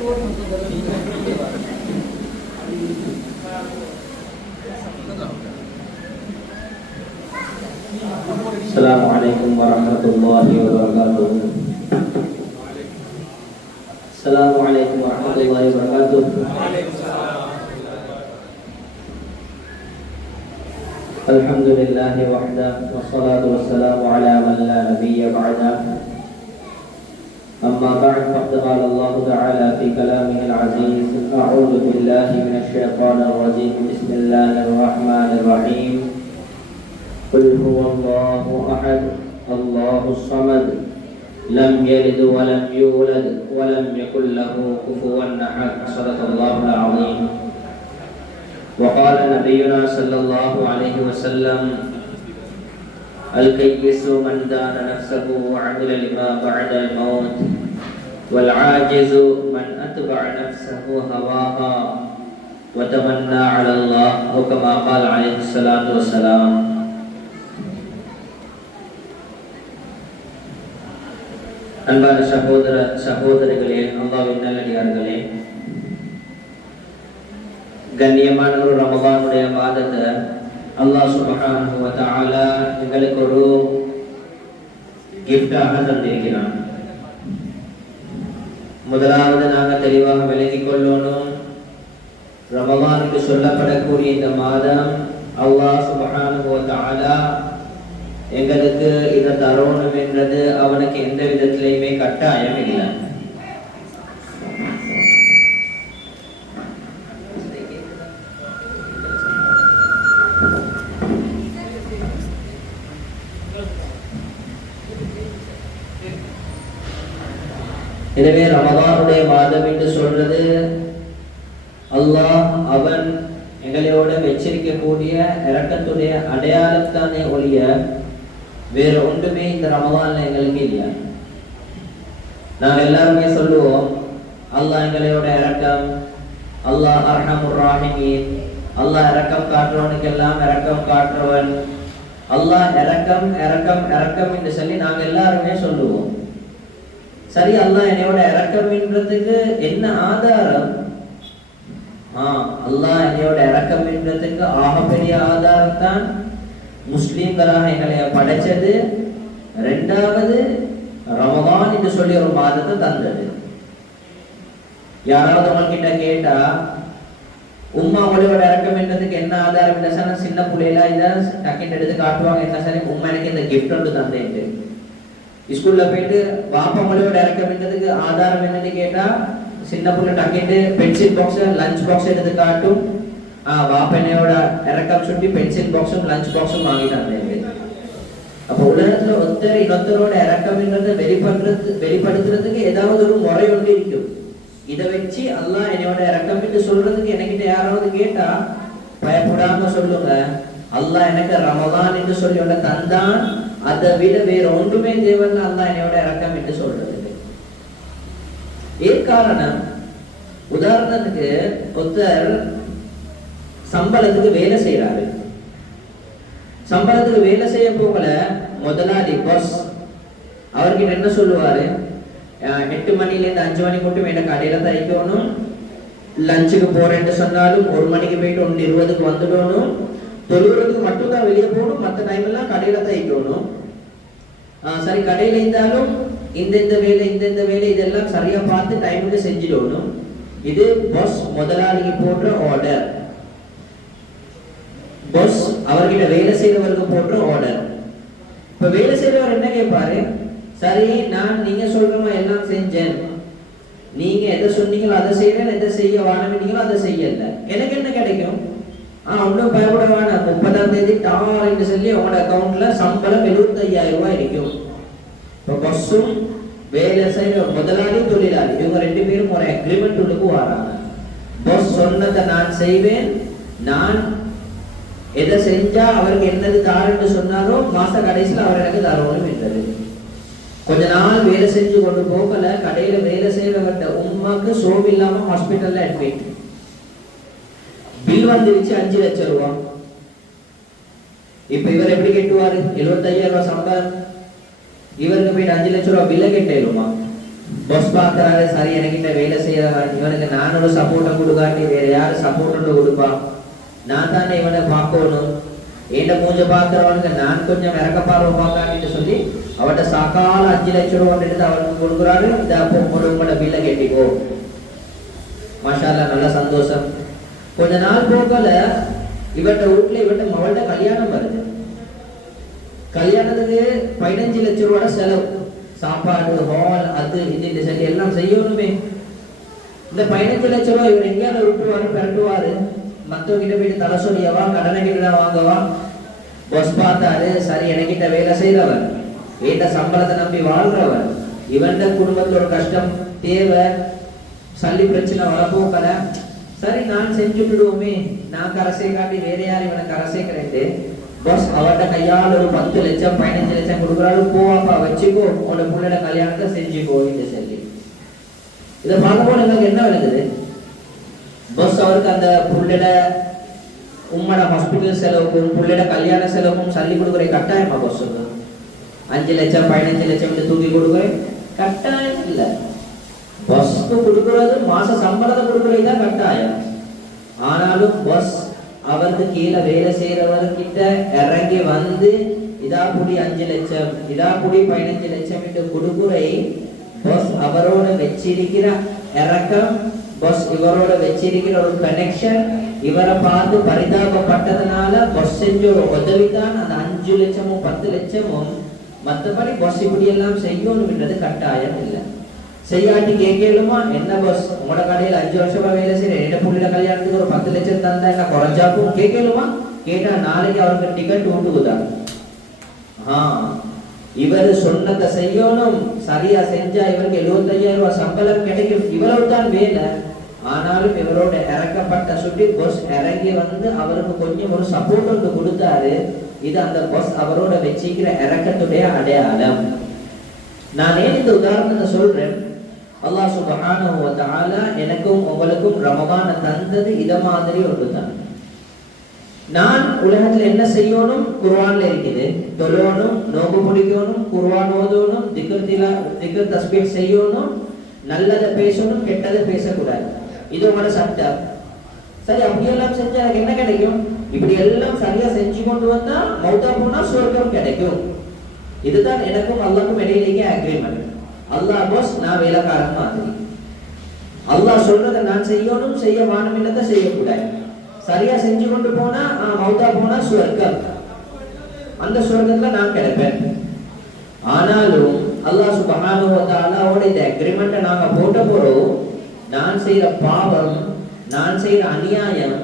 Assalamualaikum warahmatullahi wabarakatuh. Assalamualaikum warahmatullahi wabarakatuh. Alhamdulillahi wahdah, wassalatu wassalamu ala man la nabiyya ba'dah. Amma ba'd, faqad qala Allah ta'ala fi kalamihi al-aziz, a'udzu billahi minasy syaithanir rajim. Bismillahirrahmanirrahim. Qul huwallahu ahad, Allahus samad, lam yalid wa lam yulad wa lam yakul lahu kufuwan ahad. Shadaqallahul azim. Wa qala nabiyyuna sallallahu alaihi wasallam, al-kayyisu man dana nafsahu wa 'amila lima ba'da al-maut, wal 'ajizu man atba'a nafsahu hawaha wa tamanna 'ala Allah, atau kama qala alaihi salatu wassalam. அன்பான சகோதர சகோதரிகளே, அல்லாஹ்வின் நல்லடியார்களே, கண்ணியமான ஒரு ரமதானுடைய மாதத்தை அல்லாஹ் சுப்ஹானஹு வ தஆலா எங்களுக்கு ஒரு கிஃப்டாக தந்திருக்கிறான். முதலாவது நாங்கள் தெளிவாக விளங்கிக் கொள்ளணும், ரமதானுக்கு சொல்லப்படக்கூடிய இந்த மாதம் அல்லாஹ் சுப்ஹானஹு வ தஆலா எங்களுக்கு இதை தரணும் என்றது அவனுக்கு எந்த விதத்திலையுமே கட்டாயம் இல்லை. எனவே ரமதானுடைய மாதம் என்று சொல்றது அல்லாஹ் அவன் எங்களோட வச்சிருக்கக்கூடிய இரக்கத்துடைய அடையாளத்தானே ஒழிய வேற ஒன்றுமே இந்த ரமதான்ல எங்களுக்கு இல்லை. நாங்கள் எல்லாருமே சொல்லுவோம், அல்லாஹ் எங்களோட இரக்கம், அல்லாஹ் அர்ஹமுர் ராஹிமீன், அல்லாஹ் இரக்கம் காட்டுறவனுக்கெல்லாம் இரக்கம் காட்டுறவன், அல்லாஹ் இரக்கம் இரக்கம் இரக்கம் என்று சொல்லி நாங்கள் எல்லாருமே சொல்லுவோம். சரி, அல்லாஹ் என்னோட இரக்கம் என்றதுக்கு என்ன ஆதாரம்? அல்லாஹ் என்னோட இரக்கம் என்றதுக்கு ஆகப்பெரிய ஆதாரம் தான் முஸ்லிம்களாக எங்களை படைச்சது, ரெண்டாவது ரமதான் என்று சொல்லி ஒரு மாதத்தை தந்தது. யாராவது உங்ககிட்ட கேட்டா உம்மா உங்களோட இறக்கம் என்றதுக்கு என்ன ஆதாரம் இல்லை சார், சின்ன பிள்ளைல இதை டக்குன்னு எடுத்து காட்டுவாங்க, என்ன சார் உம்மா எனக்கு இந்த கிஃப்ட் ஒன்று தந்தேன்ட்டு. ஸ்கூல்ல போயிட்டு பாப்பா உங்களோட இறக்கம் என்றதுக்கு ஆதாரம் என்னன்னு கேட்டா சின்ன பிள்ளை டக்குன்னு பென்சில் பாக்ஸ் லஞ்ச் பாக்ஸ் எடுத்து காட்டும், வாப்பனையோட இறக்கம் சுட்டி பென்சில் பாக்ஸும் லஞ்ச் பாக்ஸும் வாங்கிட்டாங்க. அப்போ உலகத்துல ஒருத்தர் இன்னொருத்தரோட இறக்கம்ன்றதை வெளிப்படுத்துறதுக்கு ஏதாவது ஒரு முறை ஒன்று இருக்கும். இதை வச்சு அல்லாஹ் என்னோட இறக்கம் என்று சொல்றதுக்கு என்கிட்ட யாராவது கேட்டா பயப்படாம சொல்லுங்க, அல்லாஹ் எனக்கு ரமதான் என்று சொல்லி தந்தான், அதை விட வேற ஒன்றுமே தேவையில்லை அல்லாஹ் என்னோட இறக்கம் என்று சொல்றதுக்கு. ஏன் காரணம்? உதாரணத்துக்கு ஒருத்தர் சம்பளத்துக்கு வேலை செய்யறாரு. சம்பளத்துக்கு வேலை செய்ய போகல முதலாளி பாஸ் அவர்கிட்ட என்ன சொல்லுவாரு, 8 மணிலேருந்து 5 மணி மட்டும் என்ன கடையில தைக்கணும், லஞ்சுக்கு போறேன்னு சொன்னாலும் 1 மணிக்கு போயிட்டு 1:20க்கு வந்துடணும், தொழுகிறதுக்கு மட்டும் தான் வெளியே போகணும், மற்ற டைம் எல்லாம் கடையில தைக்கணும். சரி, கடையில இருந்தாலும் இந்த வேலை இதெல்லாம் சரியா பார்த்து டைமுக்கு செஞ்சிடணும். இது பாஸ் முதலாளிக்கு போடுற ஆர்டர், பாஸ் அவர்கிட்ட வேலை செய்யறவருக்கு போடுற ஆர்டர். இப்ப வேலை செய்யறவர் என்ன கேட்பாரு, சரி நான் நீங்க சொல்றமா எல்லாம் செஞ்சேன், நீங்க எதை சொன்னீங்களோ அதை செய்யறேன், எதை செய்ய வானீங்களோ அதை செய்யல, எனக்கு என்ன கிடைக்கும்? ஒன்றும் பயப்பட வேணாம், 30ஆம் தேதி டார்ன்னு சொல்லி உங்களோட அக்கௌண்ட்ல சம்பளம் 75,000 ரூபாய் இருக்கும். இப்போ பஸ்ஸும் வேலை செய்யற முதலாளி தொழிலாளி இவங்க 2 பேரும் ஒரு அக்ரிமெண்ட் உள்ளுக்கு வராங்க. பஸ் சொன்னதை நான் செய்வேன், நான் எதை செஞ்சா அவருக்கு என்னது தாருன்னு சொன்னாரோ மாச கடைசியில் அவர் எனக்கு தரணும் என்றது. கொஞ்ச நாள் வேலை செஞ்சு கொண்டு போகல, கடையில வேலை செய்யறவர்கிட்ட உமாக்கு சோம் இல்லாம ஹாஸ்பிட்டல்ல அட்மிட், பில் வந்துருச்சு 5 லட்சம் ரூபாய். இப்ப இவர் எப்படி கட்டுவாரு? 75,000 ரூபாய் சம்பளம், இவருக்கு போயிட்டு 5 லட்சம் ரூபாய் பில்ல கட்டலுமா? பாஸ் பார்க்கறாரு, சரி எனக்கிட்ட வேலை செய்யறவன், இவனுக்கு நான் ஒரு சப்போர்ட்டை கொடுக்காட்டி வேற யாரு சப்போர்ட் ஒன்று கொடுப்பா, நான் தானே இவனை பார்க்கணும், ஏண்ட மூஞ்ச பார்க்கறவனுக்கு நான் கொஞ்சம் இறக்க பார்வை பார்க்காட்டின்னு சொல்லி அவட்ட சகால 5 லட்சம் ரூபாய் எடுத்து அவனுக்கு கொடுக்குறாரு. இந்த உங்களோட பில்லை கட்டிக்கோ. மாஷா அல்லாஹ், நல்ல சந்தோஷம். கொஞ்ச நாள் போகல இவட்ட வீட்டுல இவட்ட மவள்கிட்ட கல்யாணம் வருது. கல்யாணத்துக்கு 15 லட்சம் ரூபாய் செலவு, சாப்பாடு, ஹால், அது இது சொல்லி எல்லாம் செய்யணுமே. இந்த 15 லட்சம் ரூபாய் இவர் எங்கேயாவது விட்டுவாரு, பெரட்டுவாரு, மத்தவங்கிட்ட போயிட்டு தலை சொல்லியவா, கடனை கிட்ட வாங்கவா. பஸ் பார்த்தாரு, சரி எனக்கிட்ட வேலை செய்யறவர், ஏட்ட சம்பளத்தை நம்பி வாழ்றவர், இவன்ட குடும்பத்தோட கஷ்டம் தேவை சல்லி பிரச்சனை வரப்போக்கல, சரி நான் செஞ்சுட்டுடுவோமே, நான் கரசை காட்டி வேற யார் இவனை கரசைக்கிறேன். பஸ் அவட்ட கையால் ஒரு 10 லட்சம் 15 லட்சம் கொடுக்குறாரு, போவாப்பா வச்சுக்கோ, உன்னோட புள்ளட கல்யாணத்தை செஞ்சுக்கோ இந்த சொல்லி. இதை பார்க்கும்போது எங்களுக்கு என்ன விளங்குது? பஸ் அவருக்கு அந்த புள்ளட உம்மட ஹாஸ்பிட்டல் செலவுக்கும் புள்ளட கல்யாண செலவுக்கும் சல்லி கொடுக்குற கட்டாயமா? பஸ் 5 லட்சம் 15 லட்சம் தூக்கி கொடுக்குறேன் கட்டாயம் இல்லை. பஸ்க்கு கொடுக்கறது மாச சம்பளத்தை கொடுக்கறதுதான் கட்டாயம். ஆனாலும் பஸ் அவருக்கு கீழே வேலை செய்யறவர்கிட்ட இறங்கி வந்து இதா புடி 5 லட்சம் இதா புடி 15 லட்சம் என்று கொடுக்குறை பஸ் அவரோட வச்சிருக்கிற இறக்கம், பஸ் இவரோட வச்சிருக்கிற ஒரு கனெக்ஷன், இவரை பார்த்து பரிதாபப்பட்டதுனால பஸ் செஞ்ச ஒரு உதவிதான் அந்த 5 லட்சமும் 10 லட்சமும். மற்றபடி பஸ் இப்படி எல்லாம் செய்யணும்ன்றது கட்டாயம் இல்லை. செய்யாட்டி கேட்கலுமா, என்ன பஸ் உங்களோட கடையில் 5 வருஷமா வேலை செய்யறேன், என்ன புள்ளிட கல்யாணத்துக்கு ஒரு 10 லட்சம் தந்தா என்ன குறைஞ்சாக்கும் கேட்கலுமா? கேட்டா நாளைக்கு அவருக்கு டிக்கெட் உண்டுக்குதான். இவர் சொன்னதை செய்யணும், சரியா செஞ்சா இவருக்கு 75,000 ரூபாய் சம்பளம் கிடைக்கும், இவ்வளவு தான் வேலை. ஆனாலும் இவரோட இறக்கப்பட்ட சுட்டி பஸ் இறங்கி வந்து அவருக்கு கொஞ்சம் ஒரு சப்போர்ட் ஒன்று கொடுத்தாரு. இது அந்த பஸ் அவரோட வச்சிக்கிற இறக்கத்துடைய அடையாளம். நான் ஏன் இந்த உதாரணத்தை சொல்றேன்? அல்லாஹ் சுப்ஹானஹு வ தஆலா எனக்கும் உங்களுக்கும் ரமதானை தந்தது இத மாதிரி ஒன்றுதான். நான் உலகத்துல என்ன செய்யணும்? குர்ஆன்ல இருக்குது, தொழணும், நோன்பு பிடிக்கணும், குர்ஆன் ஓதணும், திக்ர் தஸ்பீஹ் செய்யணும், நல்லதை பேசணும், கெட்டதை பேசக்கூடாது. இது உங்களோட சட்டம். சரி, அப்படியெல்லாம் செஞ்சா எனக்கு என்ன கிடைக்கும்? இப்படி எல்லாம் சரியா செஞ்சு கொண்டு வந்தா மௌத்தா போனா சொர்க்கம் கிடைக்கும். இதுதான் எனக்கும் அல்லாஹ்க்கும் இடையிலேயே அக்ரிமெண்ட். அல்லாஹ் பாஸ், நான் வேலைக்காரன் மாதிரி. அல்லாஹ் சொல்றதை நான் செய்யணும், செய்ய வானம் இல்லதை செய்யக்கூடாது. சரியா செஞ்சு கொண்டு போனா மௌத்தா போனா சொர்க்கம், அந்த சொர்க்கத்துல நான் கிடைப்பேன். ஆனாலும் அல்லாஹ் சுப்ஹானஹு வ தஆலாவோட இந்த அக்ரிமெண்ட்டை நாங்க போட்ட போறோம். நான் செய்யற பாவம், நான் செய்யற அநியாயம்,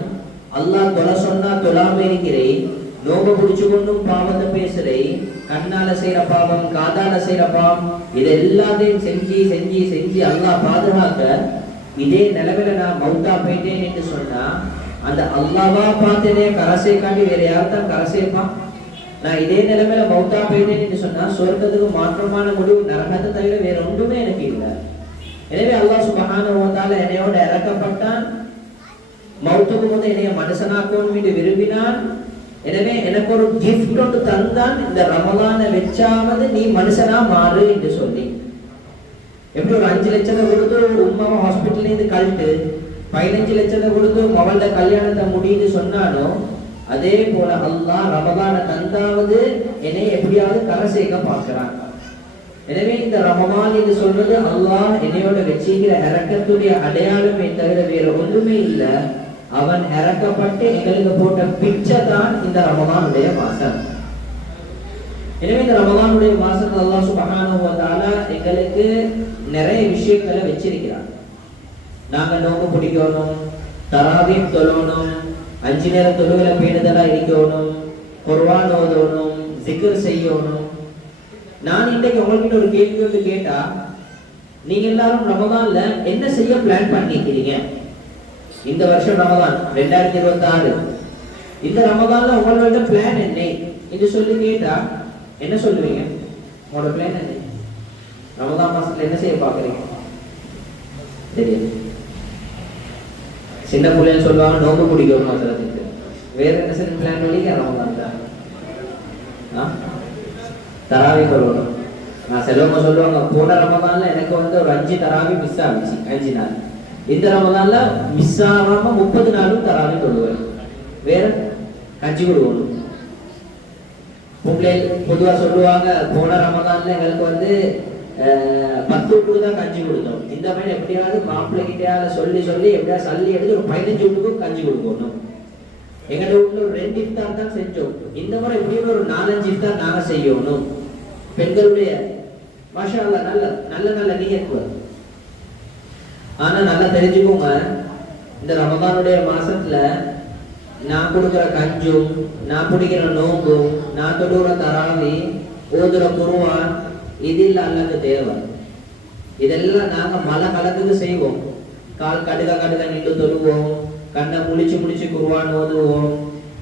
அல்லாஹ் தொலை சொன்னா தொழாம இருக்கிறேன், நோம்பு பிடிச்சு கொண்டும் பாவத்தை பேசுறேன், கண்ணால செய்யற பாவம், காதால செய்யற பாவம், இது எல்லாத்தையும் செஞ்சு செஞ்சு செஞ்சு அல்லாஹ் பாதுகாக்க இதே நிலைமையில நான் மௌத்தா போயிட்டேன் என்று சொன்னா அந்த அல்லாஹ்வா பார்த்தேனே கரசை காட்டி வேற யார்தான் கரசைப்பான்? நான் இதே நிலைமையில மௌத்தா போயிட்டேன் என்று சொன்னா சொர்க்கத்துக்கு மாற்றமான முடிவு நரகத்தை தவிர வேற ஒன்றுமே எனக்கு இல்லை. எனவே அல்லாஹ் சுப்ஹானஹு வ தஆலா என்னையோட இறக்கப்பட்டான், மௌத்துக்கு முன்னே என்னைய மனுஷனாக்கணும் என்று விரும்பினான். எனவே எனக்கு ஒரு கிஃப்ட் ஒன்று தந்தான், இந்த ரமலானை வச்சாவது நீ மனுஷனா மாறு என்று சொல்லி. எப்படி ஒரு 5 லட்சத்தை கொடுத்து உம்மாவை ஹாஸ்பிட்டல்ல இருந்து கழிட்டு 15 லட்சத்தை கொடுத்து மவள கல்யாணத்தை முடியுது சொன்னானோ, அதே போல அல்லாஹ் ரமலானை தந்தாவது என்னை எப்படியாவது கரை சேர்க்க பார்க்கிறான். எனவே இந்த ரமலான் என்று சொல்றது அல்லாஹ் என்னையோட வச்சிக்கிற இறக்கத்துடைய அடையாளமே தவிர வேற ஒன்றுமே இல்லை. அவன் இறக்கப்பட்டு எங்களுக்கு போட்ட பிச்சை தான் இந்த ரமலானுடைய மாசம். எனவே இந்த ரமலானுடைய மாசத்துல அல்லாஹ் சுப்ஹானஹு வ தஆலா எங்களுக்கு நிறைய விஷயங்களை வச்சிருக்கிறான். நாங்க நோன்பு பிடிக்கணும், தராவீஹ் தொழணும், 5 நேர தொழுகையில பேணுதலா இருக்கணும், குர்ஆன் ஓதணும், zikr செய்யணும். நான் இன்னைக்கு உங்ககிட்ட ஒரு கேள்வி வந்து கேட்டா, நீங்க எல்லாரும் ரமலான்ல என்ன செய்ய பிளான் பண்ணிக்கிறீங்க? இந்த வருஷம் ரமலான் 2026, இந்த ரமலான்ல உங்களோட பிளான் என்ன என்று சொல்லி கேட்டா என்ன சொல்லுவீங்க? உங்களோட பிளான் என்ன? ரமலான் மாசத்துல என்ன செய்ய பாக்குறீங்க? தெரியாது. சின்ன பிள்ளைங்க சொல்லுவாங்க நோம்பு பிடிக்கும் மாசத்துக்கு. வேற என்ன செய்ய பிளான் பண்ணீங்க? ரமலான் தான் தராவீஹ் தொழணும், நான் செல்வமா சொல்லுவாங்க, போன ரமதான்ல எனக்கு வந்து ஒரு 5 தராவி மிஸ் ஆகிச்சு, 5 நாள். இந்த ரமதான்ல மிஸ் ஆகாம 30 நாளும் தராவி தொழுவேன். வேற கஞ்சி கொடுக்கணும். பொதுவா சொல்லுவாங்க, போன ரமதான்ல எங்களுக்கு வந்து 10 வீட்டுக்கு தான் கஞ்சி கொடுத்தோம். இந்த மாதிரி எப்படியாவது மாப்பிள்ளை கிட்டையால சொல்லி எப்படியா சல்லி எடுத்து ஒரு 15 வீட்டுக்கும் கஞ்சி கொடுக்கணும். எங்கட வீட்டுல ஒரு 2 இஃப்தார் தான் செஞ்சோம். இந்த முறை எப்படியும் ஒரு 4-5 இஃப்தார் நாங்க செய்யணும். பெண்களுடைய மாஷா அல்லாஹ் நல்ல நல்ல நல்ல நியத்து. ஆனா நல்லா தெரிஞ்சுக்கோங்க, இந்த ரமதானுடைய மாசத்துல நான் கொடுக்குற கஞ்சும், நான் பிடிக்கிற நோம்பும், நான் தொடுகிற தராவி, ஓதுற குருவான், இது இல்ல அல்லாஹ்க்கு தேவை. இதெல்லாம் நாங்க மழை கலந்துக்கு செய்வோம். கால் கடுக நின்று தொழுவோம், கண்ணை முழிச்சு குருவான் ஓதுவோம்,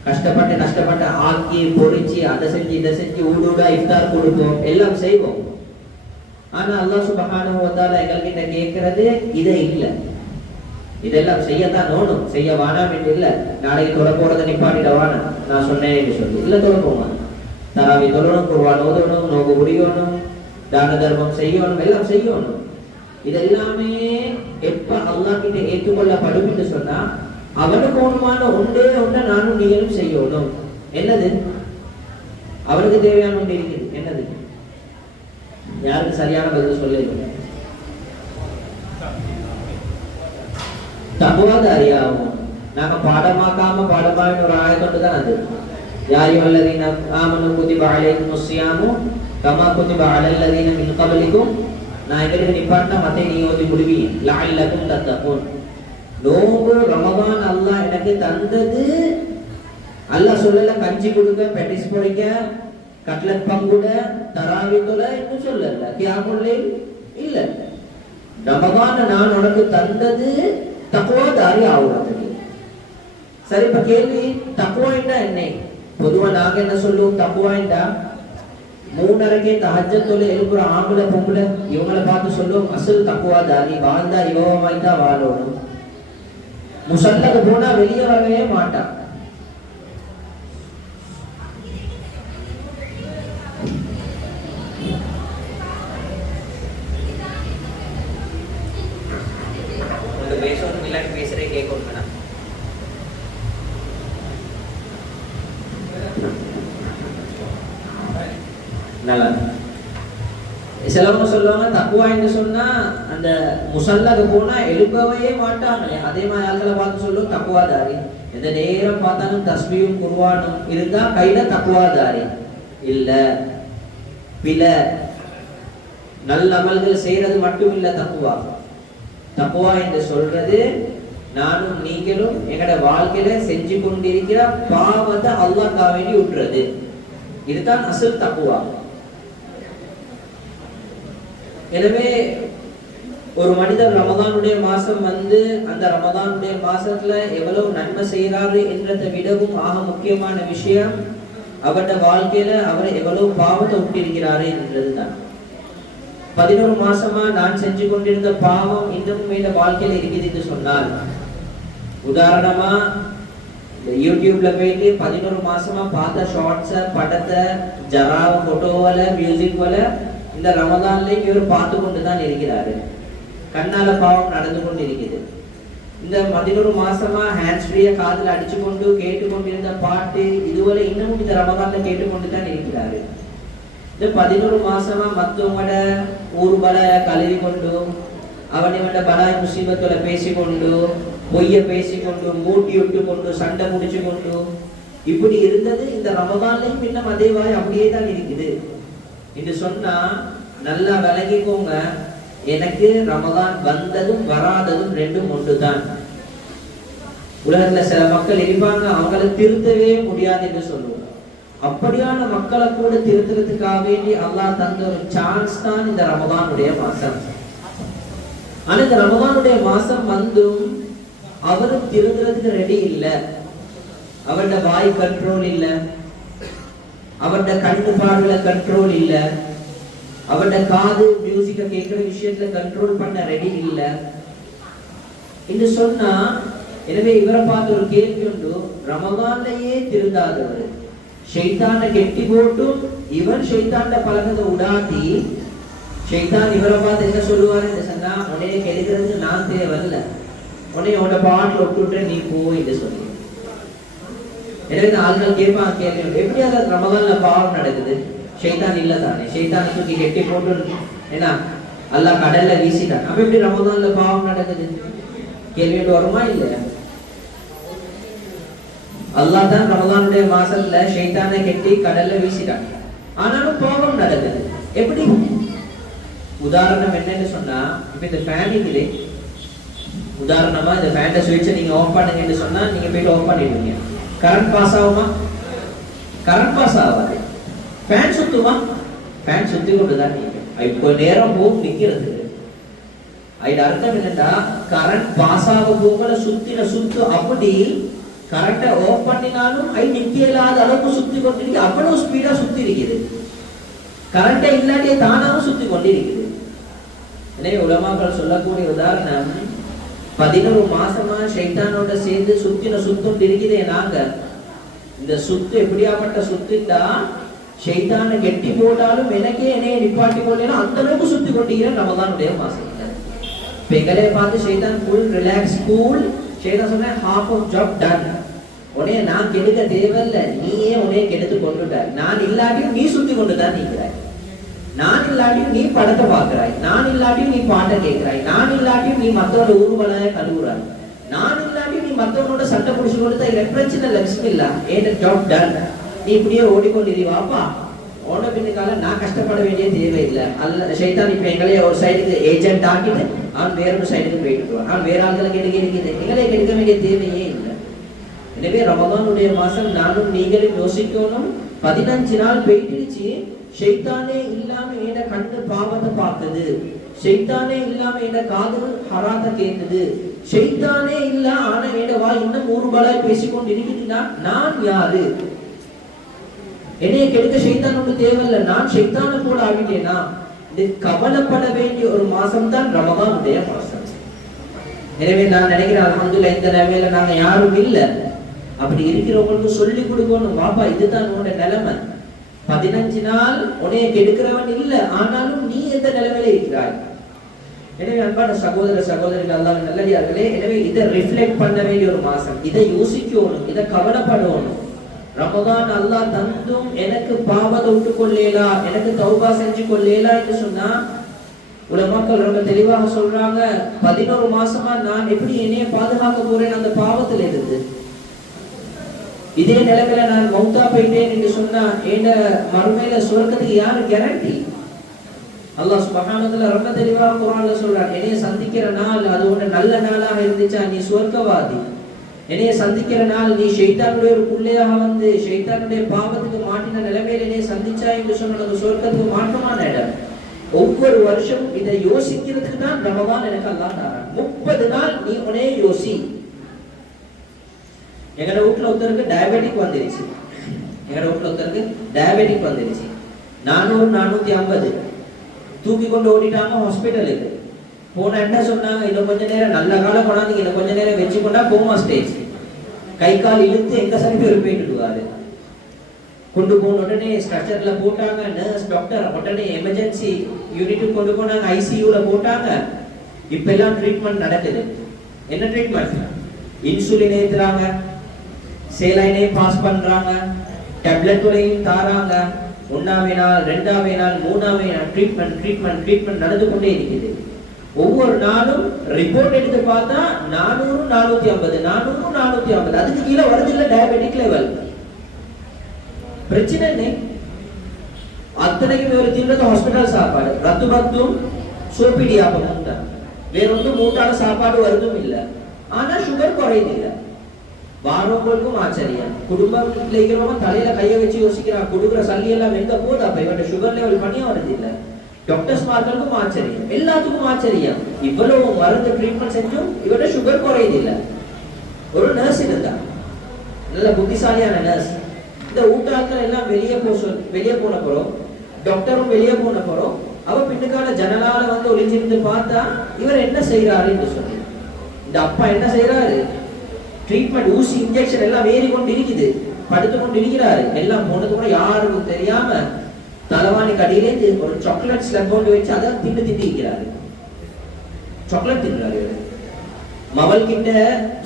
கஷ்டப்பட்டு ஆக்கி பொறிச்சு அதை செஞ்சு இதை செஞ்சு ஊடூடா இஃப்தார் கொடுப்போம், எல்லாம் செய்வோம். ஆனா அல்லாஹ் சுப்ஹானஹு வ தஆலா எங்கள்கிட்ட கேட்கறது இதை இல்லை. இதெல்லாம் செய்யத்தான் நோணும், செய்ய வானாம் என்று இல்லை. நாளைக்கு தொலை போறதை நிப்பாட்டிட வானா நான் சொன்னேன் என்று சொல்லி இல்லை, தொலை போங்க. தராவி தொழணும், குர்ஆன் ஓதணும், நோம்பு முடியணும், தான தர்மம் செய்யணும், எல்லாம் செய்யணும். இதெல்லாமே எப்ப அல்லாஹ் கிட்ட ஏற்றுக்கொள்ளப்படும் என்று சொன்னா அவனுக்கு ஒன்றுமான ஒன்றை நானும் நீங்களும் செய்யணும். என்னது? அவனுக்கு தேவையான ஒன்று இருக்குது. என்னது? யாருக்கு சரியான பதில் சொல்ல? தக்வாதாரியாகும். நாங்க பாடமாக்காம ஒரு ஆயத்தொண்டு தான் அது. யா அய்யுஹல்லதீன ஆமனு குதிப அலைக்குமுஸ் ஸியாமு கமா குதிப அலல்லதீன மின் கப்லிக்கும். நான் எங்களுக்கு நிப்பாட்டினா மத்தை நீ ஓதி முடிவீங்க. லஅல்லக்கும் தத்தகூன். நோம்பு ரமதான் அல்லாஹ் எனக்கு தந்தது. அல்லாஹ் சொல்லல கஞ்சி கொடுக்க, பெட்டிஸ் பொரிக்க, கட்லட் பங்குட, தராவி தொலை இன்னும் சொல்லல, கியாமுல் லைல் இல்ல. ரமதான் நான் உனக்கு தந்தது தக்வாதாரி ஆகுறதுக்கு. சரி, இப்ப கேள்வி, தக்வா என்ன? பொதுவா நாங்க என்ன சொல்லுவோம்? தக்வா 3:30 தஹஜ்ஜத் தொலை எழுப்புற ஆம்பளை பொம்பளை இவங்களை பார்த்து சொல்லுவோம் அசல் தக்வாதாரி. வாழ்ந்தா இவமாய்த்தா வாழணும். முசல்லக்கு போனா வெளியே வரவே மாட்டான். பேசுறே கேட்கணும். நல்லா சிலவங்க சொல்லுவாங்க தக்வா என்று சொன்னா அந்த முசல்லாக்கு போனா எழுப்பவே மாட்டாங்க. அதே மாதிரி ஆட்களை பார்த்து சொல்லுவோம் தக்வாதாரி. எந்த நேரம் பார்த்தாலும் தஸ்பீயும் குர்ஆனும் இருந்தா கையில தக்வாதாரி இல்ல. பில நல்ல அமல்கள் செய்யறது மட்டும் இல்ல தக்வா. தக்வா என்று சொல்றது நானும் நீங்களும் எங்கட வாழ்க்கையில செஞ்சு கொண்டிருக்கிற பாவத்தை அல்லாஹ்க்காக வேண்டி விட்டுறது. இதுதான் அசல் தக்வா. எனவே ஒரு மனிதர் ரமதானுடைய மாசம் வந்து அந்த ரமதானுடைய மாசத்துல எவ்வளவு நன்மை செய்யறாரு என்றதை விடவும் ஆக முக்கியமான விஷயம் அவருடைய வாழ்க்கையில அவர் எவ்வளவு பாவத்தை விட்டிருக்கிறாரு என்றதுதான். 11 மாசமா நான் செஞ்சு கொண்டிருந்த பாவம் இன்னமும் இந்த வாழ்க்கையில இருக்குது என்று சொன்னால், உதாரணமா யூடியூப்ல போயிட்டு 11 மாசமா பார்த்த ஷார்ட்ஸ, படத்தை, ஜராவ, போட்டோவல, மியூசிக் வல இந்த ரமதான்லயும் இவர் பார்த்து கொண்டுதான் இருக்கிறாரு. கண்ணால பாவம் நடந்து கொண்டு இருக்குது. இந்த 11 மாசமா ஹேண்ட்ஸ் ஃப்ரீயா காதுல அடிச்சு கொண்டு கேட்டுக்கொண்டிருந்த பாட்டு இதுவரை இன்னமும் இந்த ரமதான்ல கேட்டுக்கொண்டுதான் இருக்கிறாரு. இந்த 11 மாசமா மத்தவங்களோட ஊர்வல கழுவி கொண்டு அவனோட பலாய் முசீபத்துல பேசிக்கொண்டு பொய்ய பேசிக்கொண்டு மூட்டி விட்டு கொண்டு சண்டை முடிச்சு கொண்டு இப்படி இருந்தது இந்த ரமதான்லயும் இன்னும் அதே வாய் அப்படியே தான் இருக்குது என்று சொன்னா நல்லா விளங்கிக்கோங்க. எனக்கு ரமதான் வந்ததும் வராததும் ரெண்டும் ஒன்றுதான். உலகத்துல சில மக்கள் இருப்பாங்க, அவங்களை திருத்தவே முடியாது என்று சொல்லுவோம். அப்படியான மக்களை கூட திருத்துறதுக்காக வேண்டி அல்லாஹ் தந்த ஒரு சான்ஸ் தான் இந்த ரமதானுடைய மாசம். ஆனா இந்த ரமதானுடைய மாசம் வந்தும் அவரும் திருந்துறதுக்கு ரெடி இல்லை. அவருடைய வாய் கண்ட்ரோல் இல்லை, அவருடைய கட்டுப்பாடுல கண்ட்ரோல் இல்ல, அவருடைய காது மியூசிக்க கேட்கிற விஷயத்துல கண்ட்ரோல் பண்ண ரெடி இல்ல என்று சொன்னா, எனவே இவரை பார்த்து ஒரு கேள்வி உண்டு. ரமதான்லயே திருந்தாதவர் ஷைத்தான கெட்டி போட்டும் இவன் ஷைத்தான பழக்கத்தை உடாத்தி ஷைத்தான் இவரை பார்த்து என்ன சொல்லுவாருன்னு சொன்னா, உன்னைய கெடுக்கிறதுக்கு நான் தேவையில்ல, உன்னைய உன்னோட பாட்டில் விட்டுட்டு நீ போயிட்டு சொல்லி. எனவே இந்த ஆள்கள் கேட்பான் கேள்வி, எப்படி அதாவது ரமதான்ல பாவம் நடக்குது? ஷைத்தான் இல்ல தானே, ஷைத்தானை தூக்கி கெட்டி போட்டு என்ன அல்லாஹ் கடல்ல வீசிட்டான், அப்ப எப்படி ரமதான்ல பாவம் நடக்குது? கேள்வி வருமா இல்லையா? அல்லாஹ் தான் ரமதானுடைய மாசத்துல ஷைத்தானை கெட்டி கடல்ல வீசிட்டான், ஆனாலும் பாவம் நடக்குது. எப்படி? உதாரணம் என்னன்னு சொன்னா, இப்ப இந்த ஃபேனுக்கு உதாரணமா இந்த ஃபேன் சுவிட்சை நீங்க ஆஃப் பண்ணுங்கன்னு சொன்னா நீங்க போயிட்டு ஆஃப் பண்ணிடுவீங்க. கரண்ட் பாஸ் ஆகுமா? கரண்ட் பாஸ் ஆகாது. ஃபேன் சுத்துமா? ஃபேன் சுத்தி கொண்டுதான் நீங்க இப்போ நேரம் போகும் நிக்கிறது. அது அர்த்தம் என்னன்னா, கரண்ட் பாஸ் ஆக போகல சுத்தின சுத்து அப்படி கரண்ட ஆஃப் பண்ணினாலும் அது நிக்கலாத அளவுக்கு சுத்தி கொண்டிருக்கு, அவ்வளவு ஸ்பீடா சுத்தி இருக்குது. கரண்டே இல்லாட்டியே தானாவும் சுத்தி கொண்டிருக்குது. எனவே உலமாக்கள் சொல்லக்கூடிய உதாரணம், 11 மாசமா ஷைத்தானோட சேர்ந்து சுத்தின சுத்தம் இருக்குதே நாங்க. இந்த சுத்து எப்படியாப்பட்ட சுத்திட்டா, ஷைத்தானை கெட்டி போட்டாலும் எனக்கே என்னைய நிப்பாட்டி போடலாம், அந்த அளவுக்கு சுத்தி கொண்டிருக்கிறேன் ரமதானுடைய மாசம். எங்களே பார்த்து ஷைத்தான் ஃபுல் ரிலாக்ஸ் கூல். ஷைத்தான் சொன்ன half of job done, உன்னைய நான் கெடுக்க தேவையில்லை, நீயே உன்னைய கெடுத்து கொண்டுட்டாய். நான் இல்லாட்டியும் நீ சுத்தி கொண்டுதான் நீக்கிறாய், நான் இல்லாட்டியும் நீ படத்தை பார்க்கிறாய், நான் இல்லாட்டியும் நீ பாட்டை கேட்கிறாய், நான் இல்லாட்டியும் நீ மத்தோட ஊர்வலைய கழுவுறாய், நான் இல்லாட்டியும் நீ மத்தவனோட சட்டை பிடிச்சு கொடுத்தா இல்லை பிரச்சனை இல்லை, பிஸ்மில்லா ஏன் ஜாப் டன், நீ இப்படியே ஓடிக்கொண்டிரு வாப்பா. ஓட பின்னுக்கால நான் கஷ்டப்பட வேண்டிய தேவையில்லை. அல்ல ஷைத்தான் இப்ப எங்களே ஒரு சைடுக்கு ஏஜென்ட் ஆக்கிட்டு அவன் வேற ஒரு சைடுக்கு போயிட்டு அவன் வேற ஆளுகளை கெடுக்க இருக்குது, எங்களே கெடுக்க வேண்டிய தேவையே இல்லை. எனவே ரமதானுடைய மாசம் நானும் நீங்களும் யோசிக்கணும். 15 நாள் போயிட்டுச்சு, ஷைத்தானே இல்லாம என்ன கண்ணு பாவத்தை பார்க்குது, ஷைத்தானே இல்லாம என்ன காது ஹராத்த கேட்குது, ஷைத்தானே இல்ல ஆனா என்ன வா இன்னும் ஊர்வலாய் பேசிக்கொண்டு இருக்கிறீங்களா, நான் யாரு? என்னைய கெடுக்க ஷைத்தான் ஒன்று தேவையில்லை, நான் ஷைத்தானை போல ஆகிட்டேனா? இது கவலைப்பட வேண்டிய ஒரு மாசம் தான் ரமதானுடைய மாசம். எனவே நான் நினைக்கிறேன் அல்ஹம்துலில்லாஹ் இந்த நிலைமையில நாங்க யாரும் இல்லை. அப்படி இருக்கிறவங்களுக்கு சொல்லி கொடுக்கணும், பாப்பா இதுதான் உன்னோட நிலைமை, 15 நாள் உன்னைய கெடுக்கிறவன் இல்லை, ஆனாலும் நீ எந்த நிலைமையில இருக்கிறாய். எனவே அன்பான சகோதர சகோதரிகள் அல்லாஹ்வின் நல்லடியார்களே, எனவே இதை ரிஃப்ளெக்ட் பண்ண வேண்டிய ஒரு மாசம், இதை யோசிக்கணும், இதை கவலைப்படணும். ரமதான் அல்லாஹ் தந்தும் எனக்கு பாவத்தை விட்டு கொள்ளேலா, எனக்கு தௌபா செஞ்சு கொள்ளேலா என்று சொன்னா உலமாக்கள் ரொம்ப தெளிவாக சொல்றாங்க, 11 மாசமா நான் எப்படி என்னைய பாதுகாக்க போறேன் அந்த பாவத்தில் இருந்து. இதே நிலைமையில நான் மௌத்தா போயிட்டேன் என்று சொன்னா என் மறுமையில சுவர்க்கத்துக்கு யாரு கேரண்டி? அல்லாஹ் சுப்ஹானஹு வ தஆலா ரொம்ப தெளிவாக குர்ஆன்ல சொல்றான், என்னைய சந்திக்கிற நாள் அது ஒரு நல்ல நாளாக இருந்துச்சா நீ சுவர்க்கவாதி, என்னைய சந்திக்கிற நாள் நீ ஷைத்தானுடைய ஒரு பிள்ளையாக வந்து ஷைத்தானுடைய பாவத்துக்கு மாட்டின நிலைமையில என்னைய சந்திச்சா என்று சொன்ன சுவர்க்கத்துக்கு மாற்றமான இடம். ஒவ்வொரு வருஷமும் இதை யோசிக்கிறதுக்கு தான் ரமதான் எனக்கு அல்லாஹ் தரான். 30 நாள் நீ உடனே யோசி. எங்கட வீட்டுல ஒருத்தருக்கு டயபெட்டிக் வந்துருச்சு, எங்கட வீட்டுல ஒருத்தருக்கு டயபெட்டிக் வந்துருச்சு, 400 450 தூக்கி கொண்டு ஓடிட்டாங்க ஹாஸ்பிட்டலுக்கு. போன என்ன சொன்னாங்க, இன்னும் கொஞ்ச நேரம் நல்ல காலம் கொண்டாந்து இன்னும் கொஞ்ச நேரம் வச்சு கொண்டா கோமா ஸ்டேஜ், கை கால் இழுத்து எங்க சரி பேர் போயிட்டுடுவாரு. கொண்டு போன உடனே ஸ்ட்ரக்சர்ல போட்டாங்க, நர்ஸ் டாக்டர் உடனே எமர்ஜென்சி யூனிட்டுக்கு கொண்டு போனாங்க, ஐசியூல போட்டாங்க. இப்ப எல்லாம் ட்ரீட்மெண்ட் நடக்குது. என்ன ட்ரீட்மெண்ட்? இன்சுலின் ஏத்துறாங்க, சேலைனே பாஸ் பண்றாங்க, டேப்லெட்களையும் தாராங்க. 1ஆவது நாள் 2ஆவது நாள் 3ஆவது நாள் ட்ரீட்மெண்ட் நடந்து கொண்டே இருக்குது. ஒவ்வொரு நாளும் ரிப்போர்ட் எடுத்து பார்த்தா 400 450 அதுக்கு கீழே வருது இல்ல டயபெட்டிக் லெவல். பிரச்சனை என்ன? அத்தனைக்கு ஒரு தின்றது ஹாஸ்பிட்டல் சாப்பாடு, ரத்து பத்தும் சோப்பிடியாப்பமும் தான், வேற ஒன்றும் மூட்டான சாப்பாடு வருதும் இல்லை. ஆனா சுகர் குறையுது இல்லை. வாரவங்களுக்கும் ஆச்சரியம், குடும்பத்தில் இருக்கிறவங்க தலையில கையை வச்சு யோசிக்கிறான், கொடுக்குற சல்லி எல்லாம் எங்க போகுது, அப்ப இவன் சுகர் லெவல் பண்ணியா வருது இல்லை. டாக்டர்ஸ் மார்களுக்கும் ஆச்சரியம், எல்லாத்துக்கும் ஆச்சரியம், இவ்வளவு மருந்து ட்ரீட்மெண்ட் செஞ்சும் இவரோட சுகர் குறையுது இல்லை. ஒரு நர்ஸ் இருந்தா, நல்ல புத்திசாலியான நர்ஸ். இந்த ஊட்டாக்கள் எல்லாம் வெளியே போன போறோம், டாக்டரும் வெளியே போன போறோம், அவ பின்னுக்கால ஜனலால வந்து ஒளிஞ்சிருந்து பார்த்தா இவர் என்ன செய்யறாருன்னு சொல்லி, இந்த அப்பா என்ன செய்யறாரு, ட்ரீட்மெண்ட் ஊசி இன்ஜெக்ஷன் எல்லாம் ஏறி கொண்டு இருக்குது, படுத்து கொண்டு இருக்கிறாரு. எல்லாம் போனது கூட யாருக்கும் தெரியாம தலவாணி கடையிலே ஒரு சாக்லேட் ஸ்லப் கொண்டு வச்சு அதை திண்டு இருக்கிறாரு. சாக்லேட் தின்றாரு. மவள் கிட்ட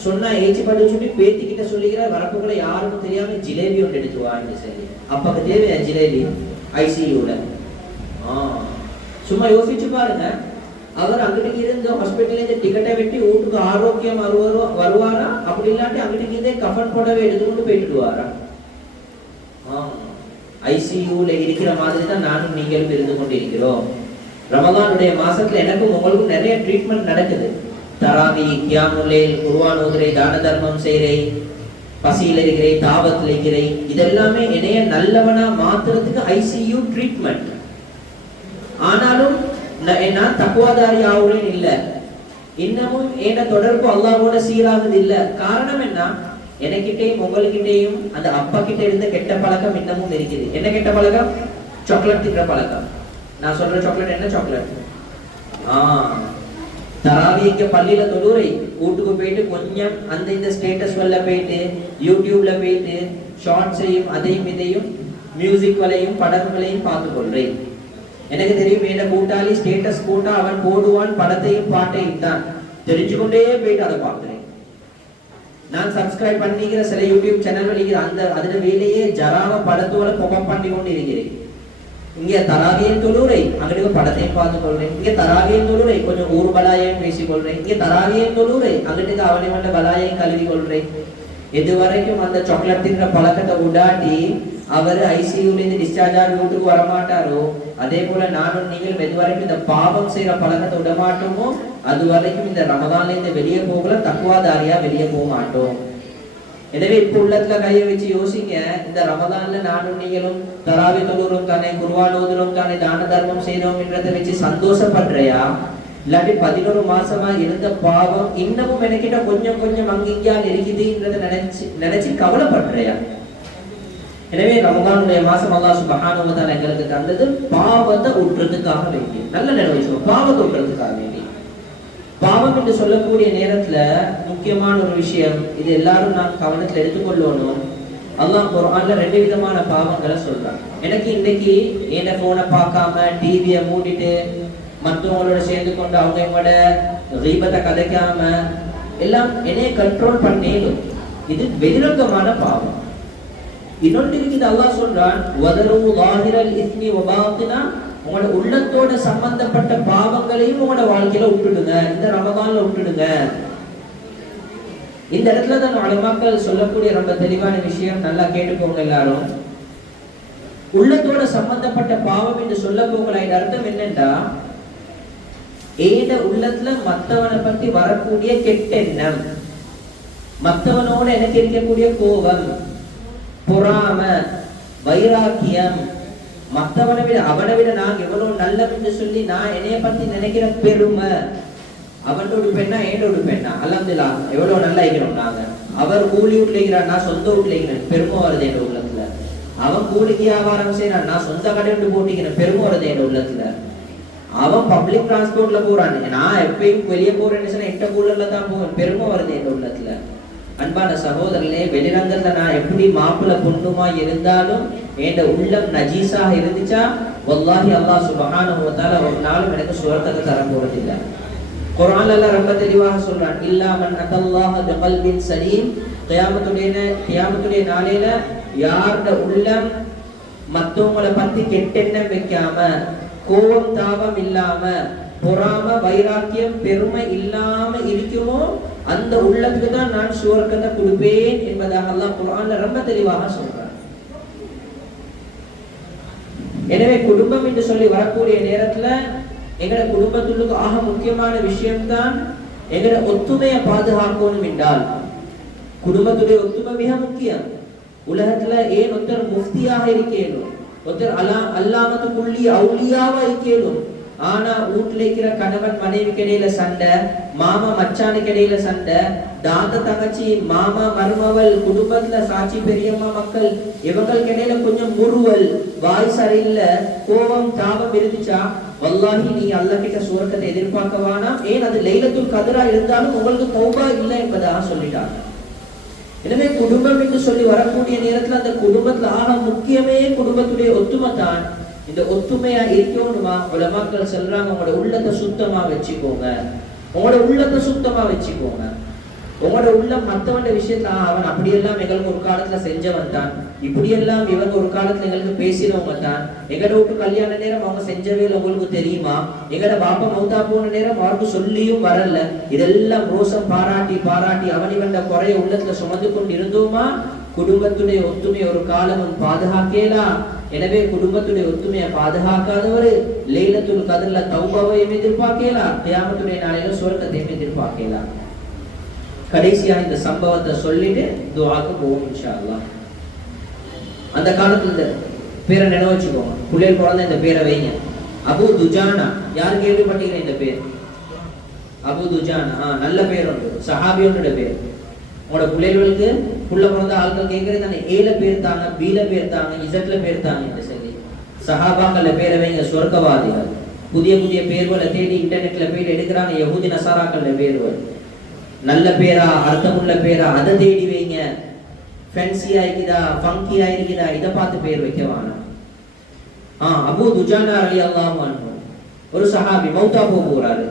சொன்னா ஏச்சி பட்டு சொல்லி பேத்தி கிட்ட சொல்லிக்கிறார், வரப்புக்குள்ள யாருக்கும் தெரியாம ஜிலேபி ஒன்று எடுத்து வாங்கி சரி. அப்பாக்கு தேவையா ஜிலேபி ஐசியூல? சும்மா யோசிச்சு பாருங்க. அவர் அங்கிட்டு இருந்து ஹாஸ்பிட்டல் இருந்து டிக்கெட்டை வெட்டி வீட்டுக்கு ஆரோக்கியம் வருவாரா? அப்படி இல்லாட்டி அங்கிட்டு இருந்தே கஃபன் புடவை எடுத்துக்கொண்டு போயிட்டுடுவாரா? ஐசியூல இருக்கிற மாதிரி தான் நானும் நீங்களும் இருந்து கொண்டு இருக்கிறோம். ரமலானுடைய மாசத்துல எனக்கும் உங்களுக்கும் நிறைய ட்ரீட்மெண்ட் நடக்குது. தராவி, கியாமுல்லே, குர்ஆன் ஓதுரை, தான தர்மம் செய்யறை, பசியில் இருக்கிறை, தாவத்தில் இருக்கிறை, இதெல்லாமே என்னைய நல்லவனா மாத்துறதுக்கு ஐசியூ ட்ரீட்மெண்ட். ஆனாலும் நான் தக்குவாதாரி ஆகுறேன் இல்ல, இன்னமும் என்ன தொடர்பு அல்லாஹ்வோட சீராகுது இல்ல. காரணம் என்ன? எனக்கிட்டையும் உங்களுக்கிட்டையும் அந்த அப்பா கிட்ட இருந்த கெட்ட பழக்கம் இன்னமும் இருக்குது. என்ன கெட்ட பழக்கம்? சாக்லேட் தின்ற பழக்கம். நான் சொல்ற சாக்லேட் என்ன சாக்லேட்? தராவிக்கு பள்ளியில தொழுரை, வீட்டுக்கு போயிட்டு கொஞ்சம் அந்த இந்த ஸ்டேட்டஸ் வல்ல போயிட்டு யூடியூப்ல போயிட்டு ஷார்ட்ஸையும் அதையும் இதையும் மியூசிக் வலையும் படங்களையும் பார்த்து கொள்றேன். எனக்கு தெரியும் என்ன கூட்டாளி ஸ்டேட்டஸ் போட்டா அவன் போடுவான் படத்தையும் பாட்டையும் தான் தெரிஞ்சுக்கொண்டே போயிட்டு அதை பார்க்கிறேன். நான் சப்ஸ்கிரைப் பண்ணிக்கிற சில யூடியூப் சேனல் வலிக்கிற அந்த அதுல வேலையே ஜராவ படத்தோட பொகம் பண்ணி கொண்டு இருக்கிறேன். இங்க தராவியின் தொழுரை, அங்கிட்டு படத்தையும் பார்த்து கொள்றேன். இங்க தராவியின் தொழுரை, கொஞ்சம் ஊர் பலாயையும் பேசிக் கொள்றேன். இங்க தராவியின் தொழுரை, அங்கிட்டு அவனை வந்த பலாயையும் கழுவி கொள்றேன். இது வரைக்கும் அந்த சாக்லேட் தின்ற பழக்கத்தை உடாட்டி அவர் ஐசியூல இருந்து டிஸ்சார்ஜ் ஆகி வீட்டுக்கு வரமாட்டாரோ, அதே போல நானும் நீங்கள் எது வரைக்கும் இந்த பாவம் செய்யற பழக்கத்தை விடமாட்டோமோ அது வரைக்கும் இந்த ரமதான்ல இருந்து வெளியே போகல, தக்குவாதாரியா வெளியே போக மாட்டோம். எனவே இப்ப உள்ளத்துல கையை வச்சு யோசிங்க, இந்த ரமதான்ல நானும் நீங்களும் தராவி தொழுறோம் தானே, குர்ஆன் ஓதுறோம் தானே, தான தர்மம் செய்யறோம் என்றதை வச்சு சந்தோஷப்படுறையா? இல்லாட்டி 11 மாசமா இருந்த பாவம் இன்னமும் எனக்கிட்ட கொஞ்சம் கொஞ்சம் அங்கிங்கயால் இருக்குதுன்றதை நினைச்சு கவலைப்படுறையா? எனவே ரமதானுடைய மாசம் அல்லாஹ் சுப்ஹானஹு வ தஆலா எங்களுக்கு தந்தது பாவத்தை ஊற்றுறதுக்காக வேண்டி. நல்ல நினைவு, பாவத்தை ஊற்றுறதுக்காக வேண்டி. பாவம் என்று சொல்லக்கூடிய நேரத்துல முக்கியமான ஒரு விஷயம், இது எல்லாரும் நான் கவனத்துல எடுத்துக்கொள்ளணும். அல்லாஹ் குர்ஆன்ல 2 விதமான பாவங்களை சொல்றான். எனக்கு இன்னைக்கு என்ன போனை பார்க்காம டிவியை மூடிட்டு மற்றவங்களோட சேர்ந்து கொண்டு அவங்களோட கீபத்தை கதைக்காம எல்லாம் என்னைய கண்ட்ரோல் பண்ணேலும் இது வெளிரங்கமான பாவம். இன்னொன்று இருக்குது, அல்லாஹ் சொல்றான் வதரு லாஹிரல் இஸ்மி வ பாத்தினா, உங்களோட உள்ளத்தோட சம்பந்தப்பட்ட பாவங்களையும் உங்களோட வாழ்க்கையில விட்டுடுங்க, இந்த ரமதான்ல விட்டுடுங்க. இந்த இடத்துல தான் உலமாக்கள் சொல்லக்கூடிய ரொம்ப தெளிவான விஷயம், நல்லா கேட்டுக்கோங்க எல்லாரும். உள்ளத்தோட சம்பந்தப்பட்ட பாவம் என்று சொல்ல போகிற அர்த்தம் என்னன்னா, ஏத உள்ளத்துல மற்றவனை பத்தி வரக்கூடிய கெட்டெண்ணம், மற்றவனோட எனக்கு இருக்கக்கூடிய கோபம், பொறாம, வைராக்கியம், மற்றவனை விட அவனை விட நான் எவ்வளவு நல்லவன் என்று சொல்லி நான் என்னைய பத்தி நினைக்கிற பெருமை, அவனோட பெண்ணா என்னோட பெண்ணா அல்ஹம்துலில்லாஹ் எவ்வளவு நல்லா இருக்கிறோம் நாங்க. அவர் கூலி வீட்டுல இருக்கிறான், நான் சொந்த வீட்டுல இருக்கிறேன், பெருமை வருது என் உள்ளத்துல. அவன் கூலிக்கு வியாபாரம் செய்யறான், நான் சொந்த கடை விட்டு போட்டிக்கிறேன், பெருமை வருது என் உள்ளத்துல. அவன் பப்ளிக் டிரான்ஸ்போர்ட்ல போறான், நான் எப்பயும் வெளியே போறேன்னு சொன்னா எட்ட கூலர்ல தான் போவேன், பெருமை வருது என் உள்ளத்துல. அன்பான சகோதரர்களே, வெளிரங்கத்துல நான் எப்படி மாப்பிள்ள பொண்ணுமா இருந்தாலும் என் உள்ளம் நஜீஸாக இருந்துச்சா வல்லாஹி அல்லாஹ் சுப்ஹானஹு வ தஆலா ஒரு நாளும் எனக்கு சுவர்க்கத்தை தர போறதில்லை. குர்ஆன்ல அல்லாஹ் ரொம்ப தெளிவாக சொல்றான், இல்லா மன் அதல்லாஹ பிகல்பின் சலீம், கியாமத்துடைய நாளையில யாரோட உள்ளம் மத்தவங்களை பத்தி கெட்டெண்ணம் வைக்காம, கோபம் தாபம் இல்லாம, பொறாம வைராக்கியம் பெருமை இல்லாம இருக்குமோ அந்த உள்ளத்துக்கு தான் நான் சுவர்க்கத்தை கொடுப்பேன் என்பதாக அல்லாஹ் குர்ஆன்ல ரொம்ப தெளிவாக சொல்றான். எனவே குடும்பம் என்று சொல்லி வரக்கூடிய நேரத்துல எங்கட குடும்பத்துக்கு ஆக முக்கியமான விஷயம் தான் எங்கட ஒத்துமையை பாதுகாக்கணும் என்றால், குடும்பத்துடைய ஒத்துமை மிக முக்கியம். உலகத்துல ஏன் ஒருத்தர் முஃப்தியாக இருக்கேனும், ஒருத்தர் அல்லாமத்து குள்ளி அவுலியாவா இருக்கேனும், ஆனா வீட்டுல இருக்கிற கணவன் மனைவிக்கு இடையில சண்டை, மாமா மச்சானுக்கு இடையில சண்டை, தாத்த தங்கச்சி, மாமா மருமவள், குடும்பத்துல சாட்சி பெரியம்மா மக்கள் இவங்களுக்கு இடையில கொஞ்சம் முறுவல், வாய் சரியில்லை, கோபம் தாபம் இருந்துச்சா வல்லாஹி நீ அல்லாஹ் கிட்ட சுவர்க்கத்தை எதிர்பார்க்க வேணாம். ஏன் அது லைலத்துல் கத்ரா இருந்தாலும் உங்களுக்கு தௌபா இல்லை என்பதாக சொல்லிட்டாங்க. எனவே குடும்பம் என்று சொல்லி வரக்கூடிய நேரத்துல அந்த குடும்பத்துல ஆக முக்கியமே குடும்பத்துடைய ஒத்துமை தான். இந்த ஒத்துமையா இருக்கணுமா? உலமாக்கள் சொல்றாங்க, உங்களோட உள்ளத்தை சுத்தமா வச்சுக்கோங்க. உங்களோட உள்ளத்தை சுத்தமா வச்சுக்கோங்க. உங்களோட உள்ளம் மற்றவன் விஷயத்துல அவன் அப்படியெல்லாம் எங்களுக்கு ஒரு காலத்துல செஞ்சவன் தான், இப்படியெல்லாம் இவங்க ஒரு காலத்துல எங்களுக்கு பேசினவங்க தான், எங்கட விட்டு கல்யாண நேரம் அவங்க செஞ்சவே உங்களுக்கு தெரியுமா, எங்கட பாப்பா மௌத்தா போன நேரம் அவருக்கு சொல்லியும் வரல, இதெல்லாம் ரோசம் பாராட்டி பாராட்டி அவன் இவன் குறைய உள்ளத்துல சுமந்து கொண்டு இருந்தோமா, குடும்பத்துடைய ஒத்துமை ஒரு காலமும் பாதுகாக்கலாம். எனவே குடும்பத்துடைய ஒத்துமையை பாதுகாக்காதவர் லைலத்துல் கத்ர்ல தௌபாவையும் எதிர்பார்க்கலாம், கியாமத்துடைய நாளையில சுவர்க்கத்தையும் எதிர்பார்க்கலாம். கடைசியா இந்த சம்பவத்தை சொல்லிட்டு துஆக்கு போவோம் இன்ஷா அல்லாஹ். அந்த காலத்துல இந்த பேரை நினைவு வச்சுக்கோங்க, புள்ளைகள் குழந்தை இந்த பேரை வைங்க. அபு துஜானா, யார் கேள்விப்பட்டீங்க இந்த பேர்? அபு துஜானா, நல்ல பேர் உண்டு, சஹாபியோட பேர். உங்களோட பிள்ளைகளுக்கு புள்ள பிறந்த ஆட்கள் கேட்கறது தானே, ஏல பேர் தாங்க, பீல பேர் தாங்க, இசட்ல பேர் தாங்க என்று சொல்லி சஹாபாக்கள பேரை வைங்க. சொர்க்கவாதிகள் புதிய புதிய பேர்களை தேடி இன்டர்நெட்ல போய் எடுக்கிறாங்க. யஹூதி நசாராக்கள பேர்கள் நல்ல பேரா, அர்த்தமுள்ள பேரா, அதை தேடி வைங்க. ஃபேன்சியா இருக்குதா, ஃபங்கியா இருக்குதா, இதை பார்த்து பேர் வைக்க வேணாம். அபூ துஜானா ரலியல்லாஹு அன்ஹு ஒரு சஹாபி மௌத்தா போகிறாரு.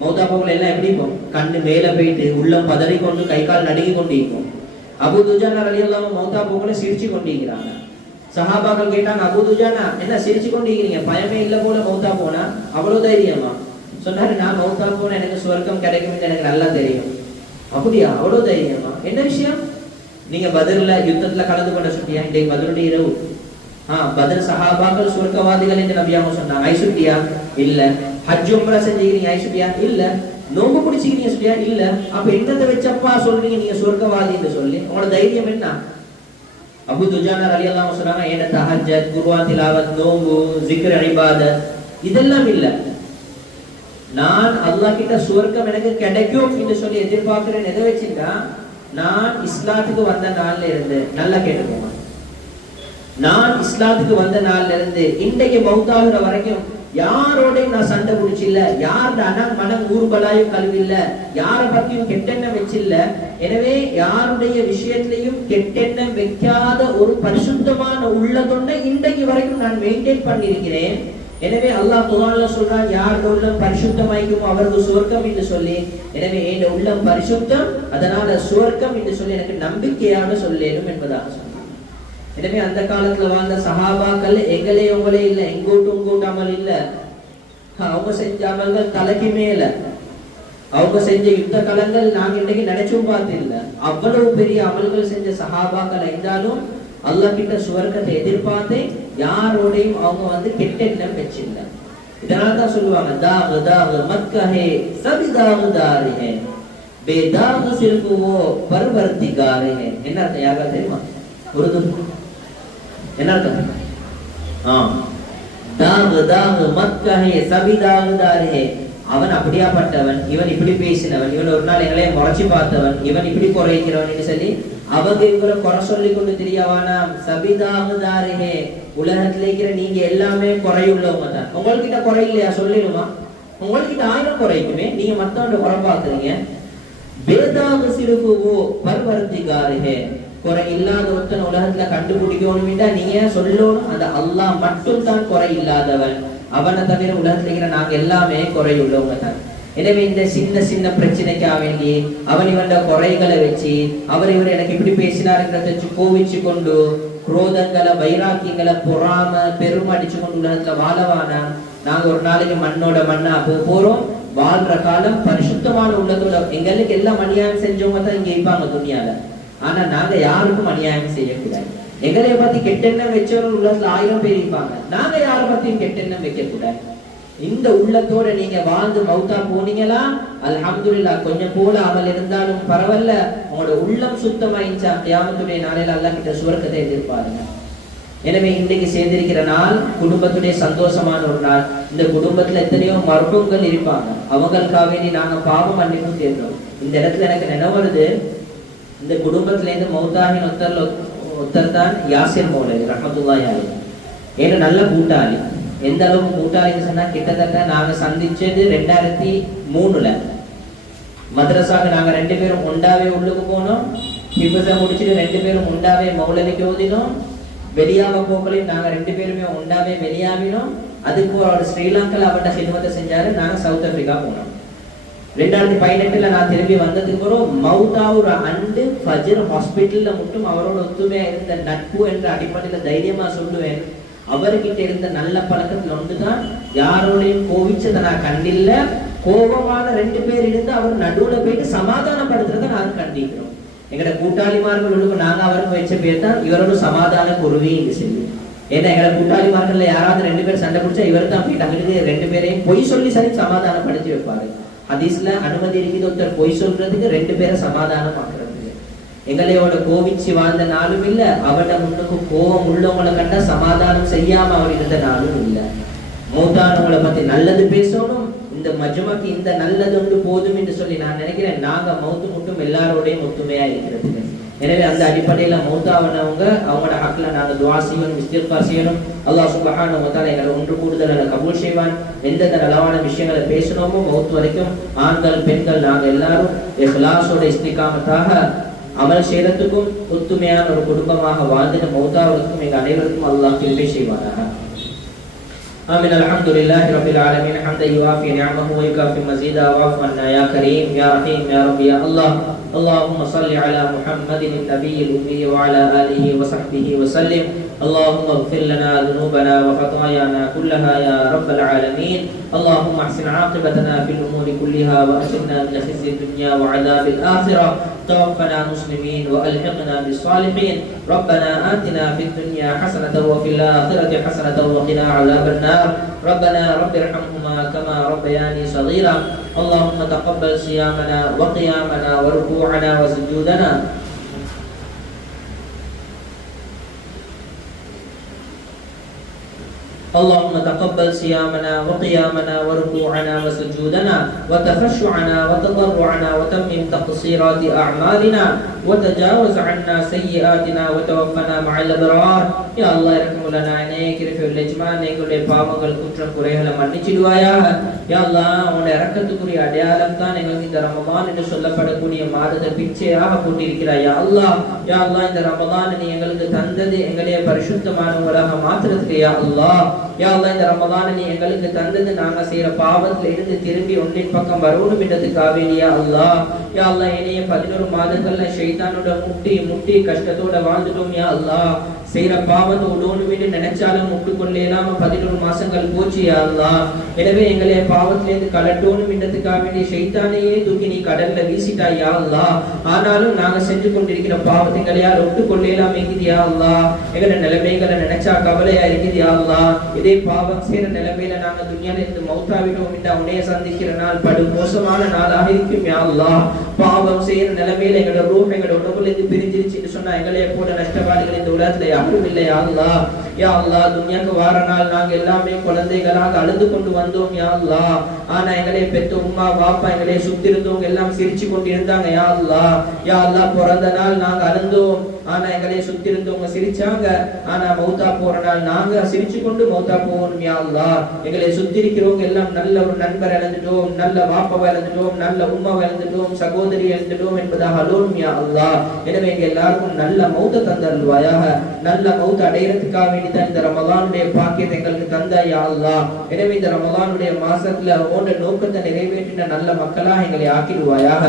மௌத்தா போகல எல்லாம் எப்படி போகும், கண்ணு மேல போயிட்டு உள்ளம் பதறி கொண்டு கை கால் நடுங்கி கொண்டு இருக்கும். அபூ துஜானா ரலியல்லாஹு மௌத்தா போகல சிரிச்சு கொண்டிருக்கிறாங்க. சஹாபாக்கள் கேட்டாங்க, அபூ துஜானா என்ன சிரிச்சு கொண்டிருக்கிறீங்க, பயமே இல்ல போல மௌத்தா போனா, அவ்வளவு தைரியமா? சொன்னாரு, நான் மௌத்தா போன எனக்கு சுவர்க்கம் கிடைக்கும் எனக்கு நல்லா தெரியும். அப்படியா, அவ்வளவு தைரியமா? என்ன விஷயம்? நீங்க பத்ர்ல யுத்தத்துல கலந்து கொண்ட சுட்டியா? இன்றைக்கு பத்ருடைய இரவு. பத்ர் சஹாபாக்கள் சுவர்க்கவாதிகள் என்று நபியாம சொன்னாங்க. ஐசுட்டியா? இல்ல. ஹஜ் உம்ரா செஞ்சுக்கிறீங்க? ஐசுட்டியா? இல்ல. நோம்பு பிடிச்சிக்கிறீங்க? சுட்டியா? இல்ல. அப்ப என்னத்தை வச்சப்பா சொல்றீங்க நீங்க சுவர்க்கவாதி என்று சொல்லி? உங்களோட தைரியம் என்ன? அபூ துஜானா ரலியல்லாஹு அன்ஹு சொன்னாங்க, ஏன தஹஜ்ஜத், குர்ஆன் திலாவத், நோம்பு, ஸிக்ர், இபாதத் இதெல்லாம் இல்ல. நான் அல்லாஹ் கிட்ட சுவர்க்கம் எனக்கு கிடைக்கும் என்று சொல்லி எதிர்பார்க்கிறேன். எதை வச்சுட்டா, நான் இஸ்லாத்துக்கு வந்த நாள்ல இருந்து, நல்லா கேட்டுக்கோங்க, நான் இஸ்லாத்துக்கு வந்த நாள்ல இருந்து இன்றைக்கு மௌத்தாகிற வரைக்கும் யாரோடையும் நான் சண்டை பிடிச்சில்ல, யாரோட மனம் ஊர்வலாயும் கல்வில்ல, யாரை பத்தியும் கெட்டெண்ணம் வச்சில்ல. எனவே யாருடைய விஷயத்திலையும் கெட்டெண்ணம் வைக்காத ஒரு பரிசுத்தமான உள்ளதொன்னை இன்றைக்கு வரைக்கும் நான் மெயின்டைன் பண்ணியிருக்கிறேன். எனவே அல்லாஹ் குர்ஆன்ல சொல்றான், யாருடைய உள்ளம் பரிசுத்தமாய்க்குமோ அவருக்கு சுவர்க்கம் என்று சொல்லி. எனவே என் உள்ளம் பரிசுத்தம், அதனால சுவர்க்கம் என்று சொல்லி எனக்கு நம்பிக்கையாக சொல்லேனும் என்பதாக சொன்னார். எனவே அந்த காலத்துல வாழ்ந்த சஹாபாக்கள் எங்களே உங்களே இல்ல, எங்கோட்டு உங்கோட்டு அமல் இல்ல. அவங்க செஞ்ச அமல்கள் தலைக்கு மேல, அவங்க செஞ்ச யுத்த கலங்கள் நாங்க இன்னைக்கு நினைச்சும் பார்த்து இல்ல. அவ்வளவு பெரிய அமல்கள் செஞ்ச சஹாபாக்கள் இருந்தாலும் அல்லாஹ் கிட்ட சுவர்க்கத்தை எதிர்பார்த்து யாரோடையும் அவங்க கெட்டெண்ணம் வச்சிருந்த. இதனால்தான் சொல்லுவாங்க, தாக் தாக் மக்கஹே சபி தாகுதார் ஹே, பேதாக் சிர்ஃப் வோ பர்வர்திகார் ஹே. என்ன அர்த்தம் யாருக்கா தெரியுமா? உருது என்ன அர்த்தம்? தாக் தாக் மக்கஹே சபி தாகுதார் ஹே, அவன் அப்படியாப்பட்டவன், இவன் இப்படி பேசினவன், இவன் ஒரு நாள் எங்களையே முறைச்சு பார்த்தவன், இவன் இப்படி குறைக்கிறவன் சொல்லி அவங்க இவரை குறை சொல்லி கொண்டு தெரியவானா. சபிதாகுதாரே, உலகத்துல இருக்கிற நீங்க எல்லாமே குறையுள்ளவங்க தான். உங்கள்கிட்ட குறை இல்லையா? சொல்லிடுமா? உங்கள்கிட்ட 1000 குறைக்குமே, நீங்க மத்தவங்க குறை பார்க்குறீங்க. பேதாக சிறுபுவோ பர்வர்த்திகாரே, குறை இல்லாத ஒருத்தன் உலகத்துல கண்டுபிடிக்கணும்டா நீங்க சொல்லணும், அந்த அல்லாஹ் மட்டும் தான் குறை இல்லாதவன், அவனை தவிர உலகத்துல இருக்கிற நாங்க எல்லாமே குறையுள்ளவங்க தான். எனவே இந்த சின்ன சின்ன பிரச்சனைக்காக வேண்டி அவன் இவன் குறைகளை வச்சு அவர் இவர் எனக்கு இப்படி பேசினாருங்கிறத வச்சு கோவிச்சு கொண்டு குரோதங்களை, வைராக்கியங்களை, பொறாம, பெருமை அடிச்சு கொண்டு உலகத்துல வாழவானா. நாங்க ஒரு நாளைக்கு மண்ணோட மண்ணா போறோம். வாழ்ற காலம் பரிசுத்தமான உள்ளதோட. எங்களுக்கு எல்லாம் அநியாயம் செஞ்சவங்க தான் இங்க இருப்பாங்க துணியால. ஆனா நாங்க யாருக்கும் அநியாயம் செய்யக்கூடாது. எங்களைய பத்தி கெட்டெண்ணம் வச்சவர்கள் உலகத்துல 1000 பேர் இருப்பாங்க. நாங்க யாரை பத்தியும் கெட்டெண்ணம் வைக்க கூடாது. இந்த உள்ளத்தோட நீங்க வாழ்ந்து மௌத்தா போனீங்களா, அல்ஹம்துலில்லாஹ். கொஞ்சம் போல அமல் இருந்தாலும் பரவாயில்ல, உங்களோட உள்ளம் சுத்தமாயிச்சா கியாமத்துடைய நாளையில அல்லாஹ் கிட்ட சுவர்க்கத்தை எதிர்பாருங்க. எனவே இன்றைக்கு சேர்ந்திருக்கிற நாள் குடும்பத்துடைய சந்தோஷமான ஒரு நாள். இந்த குடும்பத்துல எத்தனையோ மர்ஹூம்கள் இருப்பாங்க, அவங்களுக்காக வேண்டி நாங்க பாவம் மன்னிப்பு கேட்கிறோம். இந்த இடத்துல எனக்கு நினைவு வருது, இந்த குடும்பத்துல இருந்து மௌத்தாகின் ஒருத்தர் தான் யாசிர் மௌலவி ரஹ்மத்துல்லாஹி அலைஹி. ஏன்னா நல்ல கூட்டாளி. எந்த அளவுக்கு கூட்டாளின்னு சொன்னா, கிட்டத்தட்ட நாங்க சந்திச்சது 2003 மദ്രസാக்கு நாங்க 2 பேரும் ஒண்டாவே உள்ளுக்கு போனோம். ஹிஃப்ஸ முடிச்சிட்டு 2 பேரும் ஒண்டாவே மௌலவிக்கு ஓதினோம். வெளியாவ போக்களையும் நாங்க 2 பேருமே ஒன்றாவே வெளியாவினோம். அதுக்கு அவர் ஸ்ரீலங்கால அவர்கிட்ட ஹிதமத்தை செஞ்சாரு. நாங்க சவுத் ஆப்பிரிக்கா போனோம். 2018ல நான் திரும்பி வந்ததுக்கு அப்புறம் மவுதாவுர் அண்டு ஃபஜர் ஹாஸ்பிட்டல்ல மட்டும் அவரோட ஒத்துமையா இருந்த நட்பு என்ற அடிப்படையில் தைரியமா சொல்லுவேன். அவர்கிட்ட இருந்த நல்ல பழக்கத்துல ஒன்றுதான், யாரோடையும் கோவிச்சதை நான் கண்டில்ல. கோபமான 2 பேர் இருந்து அவர் நடுவுல போயிட்டு சமாதானப்படுத்துறதை நான் கண்டிக்கிறோம். எங்கட கூட்டாளிமார்களுக்கு நாங்க அவருக்கு வச்ச பேர் தான் இவரோட சமாதான குருவி இங்கு செல்லும். ஏன்னா எங்கட கூட்டாளிமார்கள்ல யாராவது 2 பேர் சண்டை பிடிச்சா இவர் தான் போயிட்டு அங்கிட்டு 2 பேரையும் பொய் சொல்லி சரி சமாதானப்படுத்தி வைப்பாரு. ஹதீஸ்ல அனுமதி இருக்குது ஒருத்தர் பொய் சொல்றதுக்கு 2 பேரை சமாதானம் ஆக்குறதுக்கு. எங்களையோட கோவிச்சு வாழ்ந்த நாளும் இல்ல, அவட முன்னுக்கு கோபம் உள்ளவங்களை கண்டா சமாதானம் செய்யாம அவர் இருந்த நாளும் இல்ல. மூத்தானவங்களை பத்தி நல்லது பேசணும். இந்த மஜ்மாக்கு இந்த நல்லது ஒன்று போதும் என்று சொல்லி நான் நினைக்கிறேன். நாங்க மௌத்து மட்டும் எல்லாரோடையும் ஒத்துமையா இருக்கிறது. எனவே அந்த அடிப்படையில மௌத்தாவனவங்க அவங்களோட ஹக்ல நாங்க துஆ செய்யணும், இஸ்திக்ஃபார் செய்யணும். அல்லாஹ் சுப்ஹானஹு வ தஆலா எங்களை ஒன்று கூடுதல கபூல் செய்வான். எந்தெந்த நலவான விஷயங்களை பேசணுமோ மௌத் வரைக்கும் ஆண்கள் பெண்கள் நாங்க எல்லாரும் இஹ்லாஸோட இஸ்திகாமத்தாக அமல் செய்யறதுக்கும் ஒத்துமையான ஒரு குடும்பமாக வாழ்ந்துட்டு மௌத்தாவதுக்கும் எங்க அனைவருக்கும் அல்லாஹ் கிருபை செய்வானாக. آمين. الحمد لله رب العالمين حمدا يوافي نعمه ويكافي مزيدا واعف عنا يا كريم يا رحيم يا رب يا الله. اللهم صل على محمد النبي الأمي وعلى آله وصحبه وسلم. اللهم اغفر لنا ذنوبنا وخطايانا كلها يا رب العالمين. اللهم احسن عاقبتنا في الأمور كلها وأجرنا من خزي الدنيا وعذاب الآخرة. توفنا مسلمين وألحقنا بالصالحين. ربنا آتنا في الدنيا حسنة وفي الآخرة حسنة وقنا عذاب النار. ربنا رب ارحمهما كما ربياني صغيرا. اللهم تقبل صيامنا وقيامنا وركوعنا وسجودنا. اللهم تقبل صيامنا وقيامنا وركوعنا وسجودنا وتخشعنا وتضرعنا وتمم تقصيرات أعمالنا وتجاوز عنا سيئاتنا وتوفنا مع الأبرار. يا الله ارحم لنا عينيك رفع الإجمال எங்களுடைய பாவங்கள் குற்றம் குறைகளை மன்னிச்சிடுவாயாக. யா அல்லாஹ் உன்னுடைய இரக்கத்துக்குரிய அடையாளம் தான் எங்களுக்கு இந்த ரமலான் என்று சொல்லப்படக்கூடிய மாதத்தை பிச்சையாக போட்டிருக்கிறாய். யா அல்லாஹ் யா அல்லாஹ் இந்த ரமலான் நீ எங்களுக்கு தந்தது எங்களுடைய பரிசுத்தமானவராக மாத்திரத்துக்கு. யா அல்லாஹ் யா அல்லாஹ் இந்த ரமலான் நீ எங்களுக்கு தந்தது நாங்க செய்யற பாவத்துல இருந்து திரும்பி ஒன்றின் பக்கம் வரணும் என்றதுக்காக யா அல்லாஹ் யா அல்லாஹ் என்னைய 11 மாதங்கள்ல ஷைத்தானோட முட்டி கஷ்டத்தோட வாழ்ந்துட்டோம். யா அல்லாஹ் செய்யற பாவத்தை உடணும் என்று நினைச்சாலும் முட்டுக்கொள்ளேலாம 11 மாசங்கள் போச்சு. யா அல்லாஹ் எனவே எங்களை பாவத்திலிருந்து கலட்டோணும் என்றதுக்காக வேண்டிய ஷைத்தானையே தூக்கி நீ கடல்ல வீசிட்டாய். யா அல்லாஹ் ஆனாலும் நாங்க செஞ்சு கொண்டிருக்கிற பாவத்தை எங்களையால் ஒட்டுக்கொள்ளேலாம இருக்குது. யா அல்லாஹ் எங்களை நிலைமைகளை நினைச்சா கவலையா இருக்குது. யா அல்லாஹ் இதே பாவம் செய்யற நிலைமையில நாங்க துன்யால இருந்து மௌத்தாவிட்டோம் என்று அவனைய சந்திக்கிற நாள் படு மோசமான நாளாக இருக்கும். யா அல்லாஹ் பாவம் செய்யற நிலைமையில எங்களோட ரூஹ் எங்களோட உடம்புல இருந்து பிரிஞ்சிருச்சுன்னு சொன்னா எங்களைய போல நஷ்டவாளிகள் இந்த உலகத்துல யாரும் இல்லை. யா அல்லாஹ் யா அல்லாஹ் துன்யாக்கு வார நாள் நாங்க எல்லாமே குழந்தைகளாக அழுது கொண்டு வந்தோம். யா அல்லாஹ் ஆனா எங்களை பெத்த உம்மா பாப்பா எங்களை சுத்தி இருந்தவங்க எல்லாம் சிரிச்சு கொண்டு இருந்தாங்க. யா அல்லாஹ் யா அல்லாஹ் பிறந்த நாள் நாங்க அழுந்தோம். ஆனா எங்களை சுத்தி இருந்தவங்க சிரிச்சாங்க. ஆனா மௌத்தா போற நாள் நாங்க சிரிச்சு கொண்டு மௌத்தா போகணும். யா அல்லாஹ் எங்களை சுத்தி இருக்கிறவங்க எல்லாம் நல்ல ஒரு நண்பர் இழந்துட்டோம், நல்ல வாப்பாவை இழந்துட்டோம், நல்ல உம்மாவை இழந்துட்டோம், சகோதரி இழந்துட்டோம் என்பதாக அலோனும். யா அல்லாஹ் எனவே எங்க எல்லாருக்கும் நல்ல மௌத்த தந்தருள்வாயாக. நல்ல மௌத்த அடையறதுக்காக வேண்டிதான் இந்த ரமலானுடைய பாக்கியத்தை எங்களுக்கு தந்தா. யா அல்லாஹ் எனவே இந்த ரமலானுடைய மாசத்துல உன்னோட நோக்கத்தை நிறைவேற்றின நல்ல மக்களா எங்களை ஆக்கிடுவாயாக.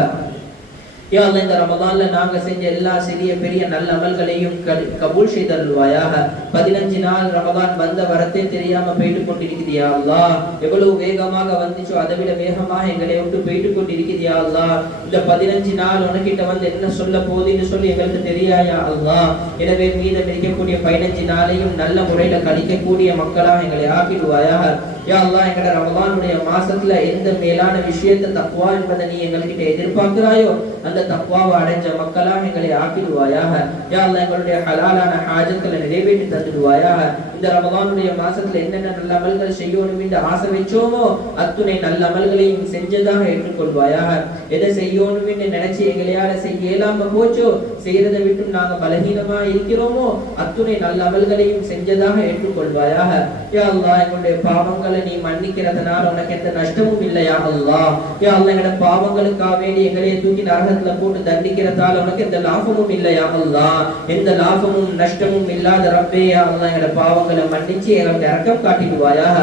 யா அல்லாஹ் இந்த ரமலான்ல நாங்க செஞ்ச எல்லா சிறிய பெரிய நல்ல அமல்களையும் கபூல் செய்தருள்வாயாக. 15 நாள் ரமலான் வந்த வரத்தே தெரியாம போயிட்டு கொண்டிருக்குது. யா அல்லாஹ் எவ்வளவு வேகமாக வந்துச்சோ அதை விட வேகமாக எங்களை விட்டு போயிட்டு கொண்டிருக்குது. யா அல்லாஹ் இந்த 15 நாள் உனக்கிட்ட வந்து என்ன சொல்ல போகுதுன்னு சொல்லி எங்களுக்கு தெரியா. யா அல்லாஹ் எனவே மீதம் இருக்கக்கூடிய 15 நாளையும் நல்ல முறையில கழிக்கக்கூடிய மக்களாக எங்களை ஆக்கிடுவாயாக. யா அல்லாஹ் எங்கட ரமலானுடைய மாசத்துல எந்த மேலான விஷயத்தை தக்வா என்பதை நீ எங்கள்கிட்ட எதிர்பார்க்கிறாயோ அந்த தக்வாவை அடைஞ்ச மக்களா எங்களை ஆக்கிடுவாயாக. யா அல்லாஹ் எங்களுடைய ஹலாலான ஹாஜத்களை நிறைவேற்றி தந்துடுவாயாக. இந்த ரமலானுடைய மாசத்துல என்னென்ன நல்ல அமல்கள் செய்யணும் என்று ஆசை வச்சோமோ அத்துணை நல்ல அமல்களையும் செஞ்சதாக ஏற்றுக்கொள்வாயாக. எதை செய்யணும் என்று நினைச்சு எங்களையால செய்ய இயலாம போச்சோ செய்யறதை விட்டு நாங்க பலகீனமா இருக்கிறோமோ அத்துணை நல்ல அமல்களையும் செஞ்சதாக ஏற்றுக்கொள்வாயாக. யா அல்லாஹ் எங்களுடைய பாவங்களை பாவங்களை நீ மன்னிக்கிறதுனால உனக்கு எந்த நஷ்டமும் இல்லையா அல்லாஹ். யா அல்லாஹ் எங்கட பாவங்களுக்காக வேண்டி எங்களை தூக்கி நரகத்துல போட்டு தண்டிக்கிறதால உனக்கு எந்த லாபமும் இல்லையா அல்லாஹ். எந்த லாபமும் நஷ்டமும் இல்லாத ரப்பே யா அல்லாஹ் எங்கட பாவங்களை மன்னிச்சு எங்களுக்கு இரக்கம் காட்டிடுவாயாக.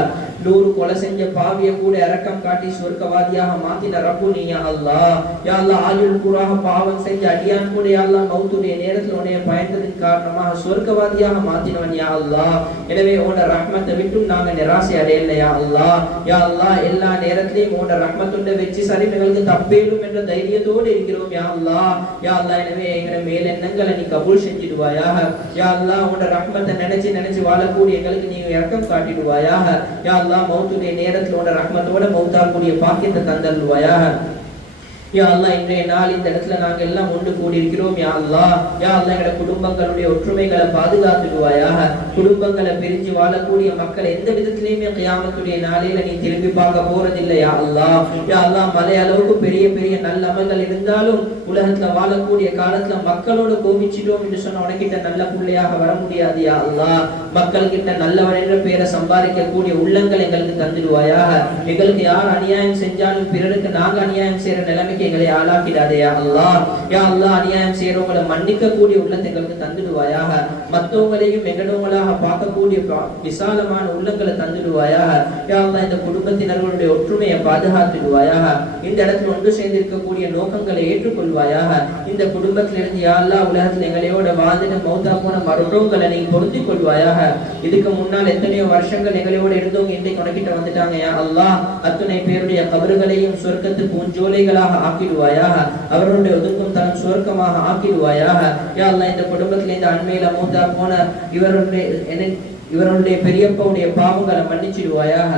100 கொலை செஞ்ச பாவிய கூட இரக்கம் காட்டி சொர்க்கவாதியாக மாத்தின ரப்பு நீ யா அல்லாஹ். யா அல்லாஹ் ஆயுள் கூறாக பாவம் செஞ்ச அடியான் கூட யா அல்லாஹ் மௌத்துடைய நேரத்தில் உன்னை பயந்ததின் காரணமாக சொர்க்கவாதியாக மாத்தினவன் யா அல்லாஹ். எனவே உன்னோட ரஹ்மத்தை விட்டும் நாங்க நிராசை அடையல யா அல்லாஹ். யா அல்லாஹ் எல்லா நேரத்திலையும் உன்னோட ரஹ்மத்துடைய வெற்றி சரி எங்களுக்கு தப்பேலும் என்ற தைரியத்தோடு இருக்கிறோம் யா அல்லாஹ். யா அல்லாஹ் எனவே எங்களை மேல் எண்ணங்களை நீ கபூல் செஞ்சிடுவாயாக. யா அல்லாஹ் உன்னோட ரஹ்மத்தை நினைச்சு வாழக்கூடிய எங்களுக்கு நீ இரக்கம் காட்டிடுவாயாக. யா அல்லாஹ் மௌத்துடைய நேரத்தில் உன்னோட ரஹ்மத்தோட மௌத்தாக்கூடிய பாக்கியத்தை தந்தல்வாயாக. யா அல்லாஹ் இன்றைய நாள் இந்த இடத்துல நாங்க எல்லாம் ஒன்று கூடி இருக்கிறோம் யா அல்லாஹ். யா அல்லாஹ் எங்களோட குடும்பங்களுடைய ஒற்றுமைகளை பாதுகாத்துடுவாயாக. குடும்பங்களை பிரிஞ்சு வாழக்கூடிய மக்கள் எந்த விதத்திலையுமே கியாமத்துடைய நாளையில நீ திரும்பி பார்க்க போறதில்லை யா அல்லாஹ். யா அல்லாஹ் மலை அளவுக்கு பெரிய பெரிய நல்ல அமல்கள் இருந்தாலும் உலகத்துல வாழக்கூடிய காலத்துல மக்களோட கோபிச்சிட்டோம் என்று சொன்ன உனக்கிட்ட நல்ல பிள்ளையாக வர முடியாது யா அல்லாஹ். மக்கள் கிட்ட நல்லவன் என்ற பெயரை சம்பாதிக்கக்கூடிய உள்ளங்கள் எங்களுக்கு தந்துடுவாயாக. எங்களுக்கு யார் அநியாயம் செஞ்சாலும் பிறருக்கு நாங்க அநியாயம் செய்யற நிலைமைக்கு எங்களை ஆளாக்கிடாதே யா அல்லாஹ். யா அல்லாஹ் அநியாயம் செய்யறவங்களை மன்னிக்க கூடிய உள்ளத்தை எங்களுக்கு தந்துடுவாயாக. மற்றவங்களையும் எங்களவங்களாக பார்க்கக்கூடிய விசாலமான உள்ளங்களை தந்துடுவாயாக. யா அல்லாஹ் இந்த குடும்பத்தினர்களுடைய ஒற்றுமையை பாதுகாத்துடுவாயாக. இந்த இடத்துல ஒன்று சேர்ந்து இருக்கக்கூடிய நோக்கங்களை ஏற்றுக்கொள்வாயாக. இந்த குடும்பத்திலிருந்து யா அல்லாஹ் உலகத்தில் எங்களையோட வாழ்ந்துட்டு மௌத்தா போன மருடங்களை நீ பொருந்திக் கொள்வாயாக. இதுக்கு முன்னால் எத்தனையோ வருஷங்கள் எங்களோட இருந்தவங்க இன்றைக்கு உனக்கிட்ட வந்துட்டாங்க யா அல்லாஹ். அத்தனை பேருடைய கபறுகளையும் சொர்க்கத்து பூஞ்சோலைகளாக ஆக்கிடுவாயாக. அவர்களுடைய ஒதுக்கும் தனம் சுவர்க்கமாக ஆக்கிடுவாயாக. யா அல்லாஹ் இந்த குடும்பத்திலே இந்த அண்மையில மூத்தா போன இவருடைய பெரியப்பாவுடைய பாவங்களை மன்னிச்சிடுவாயாக.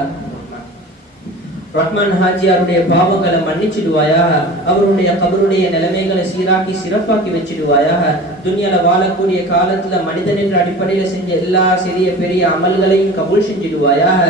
ரஹ்மான் ஹாஜியாருடைய பாவங்களை மன்னிச்சிடுவாயாக. அவருடைய கபருடைய நிலைமைகளை சீராக்கி சிறப்பாக்கி வச்சிடுவாயாக. துன்யால வாழக்கூடிய காலத்துல மனிதன் என்ற அடிப்படையில செஞ்ச எல்லா சிறிய பெரிய அமல்களையும் கபூல் செஞ்சிடுவாயாக.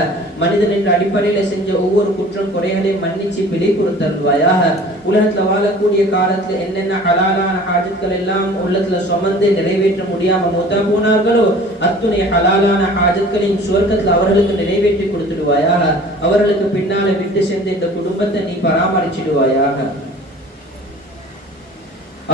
மனிதன் என்ற அடிப்படையில செஞ்ச ஒவ்வொரு குற்றம் குறைகளையும் மன்னிச்சு பிழை பொறுத்தருவாயாக. உலகத்துல வாழக்கூடிய காலத்துல என்னென்ன ஹலாலான ஹாஜத்கள் எல்லாம் உள்ளத்துல சுமந்து நிறைவேற்ற முடியாம மூத்தா போனார்களோ அத்துணை ஹலாலான ஹாஜத்களையும் சுவர்க்கத்துல அவர்களுக்கு நிறைவேற்றி கொடுத்துடுவாயாக. அவர்களுக்கு பின்னால விட்டு சென்று இந்த குடும்பத்தை நீ பராமரிச்சிடுவாயாக.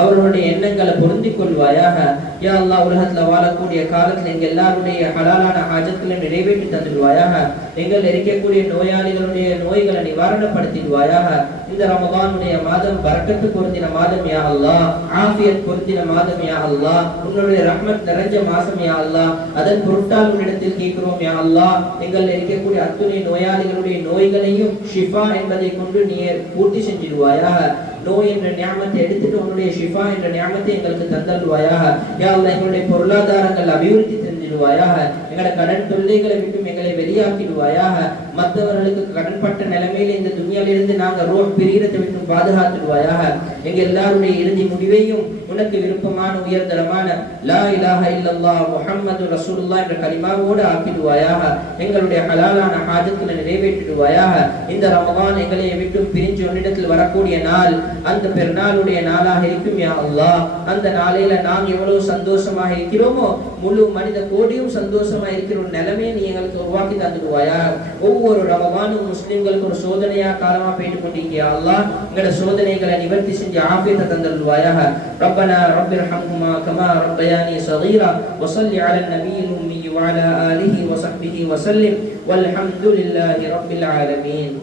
அவர்களுடைய எண்ணங்களை பொருந்திக் கொள்வாயாக. யா அல்லாஹ் உலகத்துல வாழக்கூடிய காலத்துல எங்க எல்லாருடைய ஹலாலான ஹாஜத்களை நிறைவேற்றி தந்துடுவாயாக. எங்கள் இருக்கக்கூடிய நோயாளிகளுடைய நோய்களை நிவாரணப்படுத்திடுவாயாக. இந்த ரமதானுடைய மாதம் பரக்கத்து பொருந்தின மாதம் யா அல்லாஹ். ஆஃபியத் பொருந்தின மாதம் யா அல்லாஹ். உன்னுடைய ரஹ்மத் நிறைஞ்ச மாசம் யா அல்லாஹ். அதன் பொருட்டால் உன்னிடத்தில் கேட்கிறோம் யா அல்லாஹ். எங்கள் இருக்கக்கூடிய அத்துணை நோயாளிகளுடைய நோய்களையும் ஷிஃபா என்பதை கொண்டு நீ பூர்த்தி செஞ்சிடுவாயாக. நோய் என்ற நியாமத்தை எடுத்துட்டு உன்னுடைய ஷிஃபா என்ற நியாமத்தை எங்களுக்கு தந்தல்வாயாக. யா அல்லாஹ் எங்களுடைய பொருளாதாரங்கள் அபிவிருத்தி செஞ்சிடுவாயாக. எங்களை கடன் தொல்லைகளை விட்டும் எங்களை வெளியாக்கிடுவாயாக. மற்றவர்களுக்கு கடன்பட்ட நிலைமையில இந்த துன்யாவிலிருந்து நாங்கள் ரோட் பிரியத்தை விட்டும் பாதுகாத்துடுவாயாக. எங்க எல்லாருடைய இறுதி முடிவையும் உனக்கு விருப்பமான உயர்தரமான லா இலாஹ இல்லல்லாஹ் முஹம்மது ரசூலுல்லாஹ் என்ற கலிமாவோடு ஆக்கிடுவாயாக. எங்களுடைய ஹலாலான ஹாஜத்களை நிறைவேற்றிடுவாயாக. இந்த ரமதான் எங்களை விட்டும் பிரிஞ்சு உன்னிடத்தில் வரக்கூடிய நாள் அந்த பெருநாளுடைய நாளாக இருக்கும் யா அல்லாஹ். அந்த நாளையில நாம் எவ்வளவு சந்தோஷமாக இருக்கிறோமோ முழு மனித கோடியும் சந்தோஷமா இருக்கிற ஒரு நிலைமையை நீ எங்களுக்கு உருவாக்கி தந்துடுவாயா. ஒவ்வொரு ரமதானும் முஸ்லிம்களுக்கு ஒரு சோதனையா காலமா போயிட்டு கொண்டிருக்கியா அல்லாஹ். எங்களோட சோதனைகளை நிவர்த்தி செஞ்சு ஆஃபியத்தை தந்துடுவாயாக. ரப்பனா ரப்பிர்ஹம்ஹுமா கமா ரப்பயானி ஸகீரா வஸல்லி அலன் நபியில் உம்மி வஅலா ஆலிஹி வஸஹ்பிஹி வஸல்லிம் வல்ஹம்துலில்லாஹி ரப்பில் ஆலமீன்.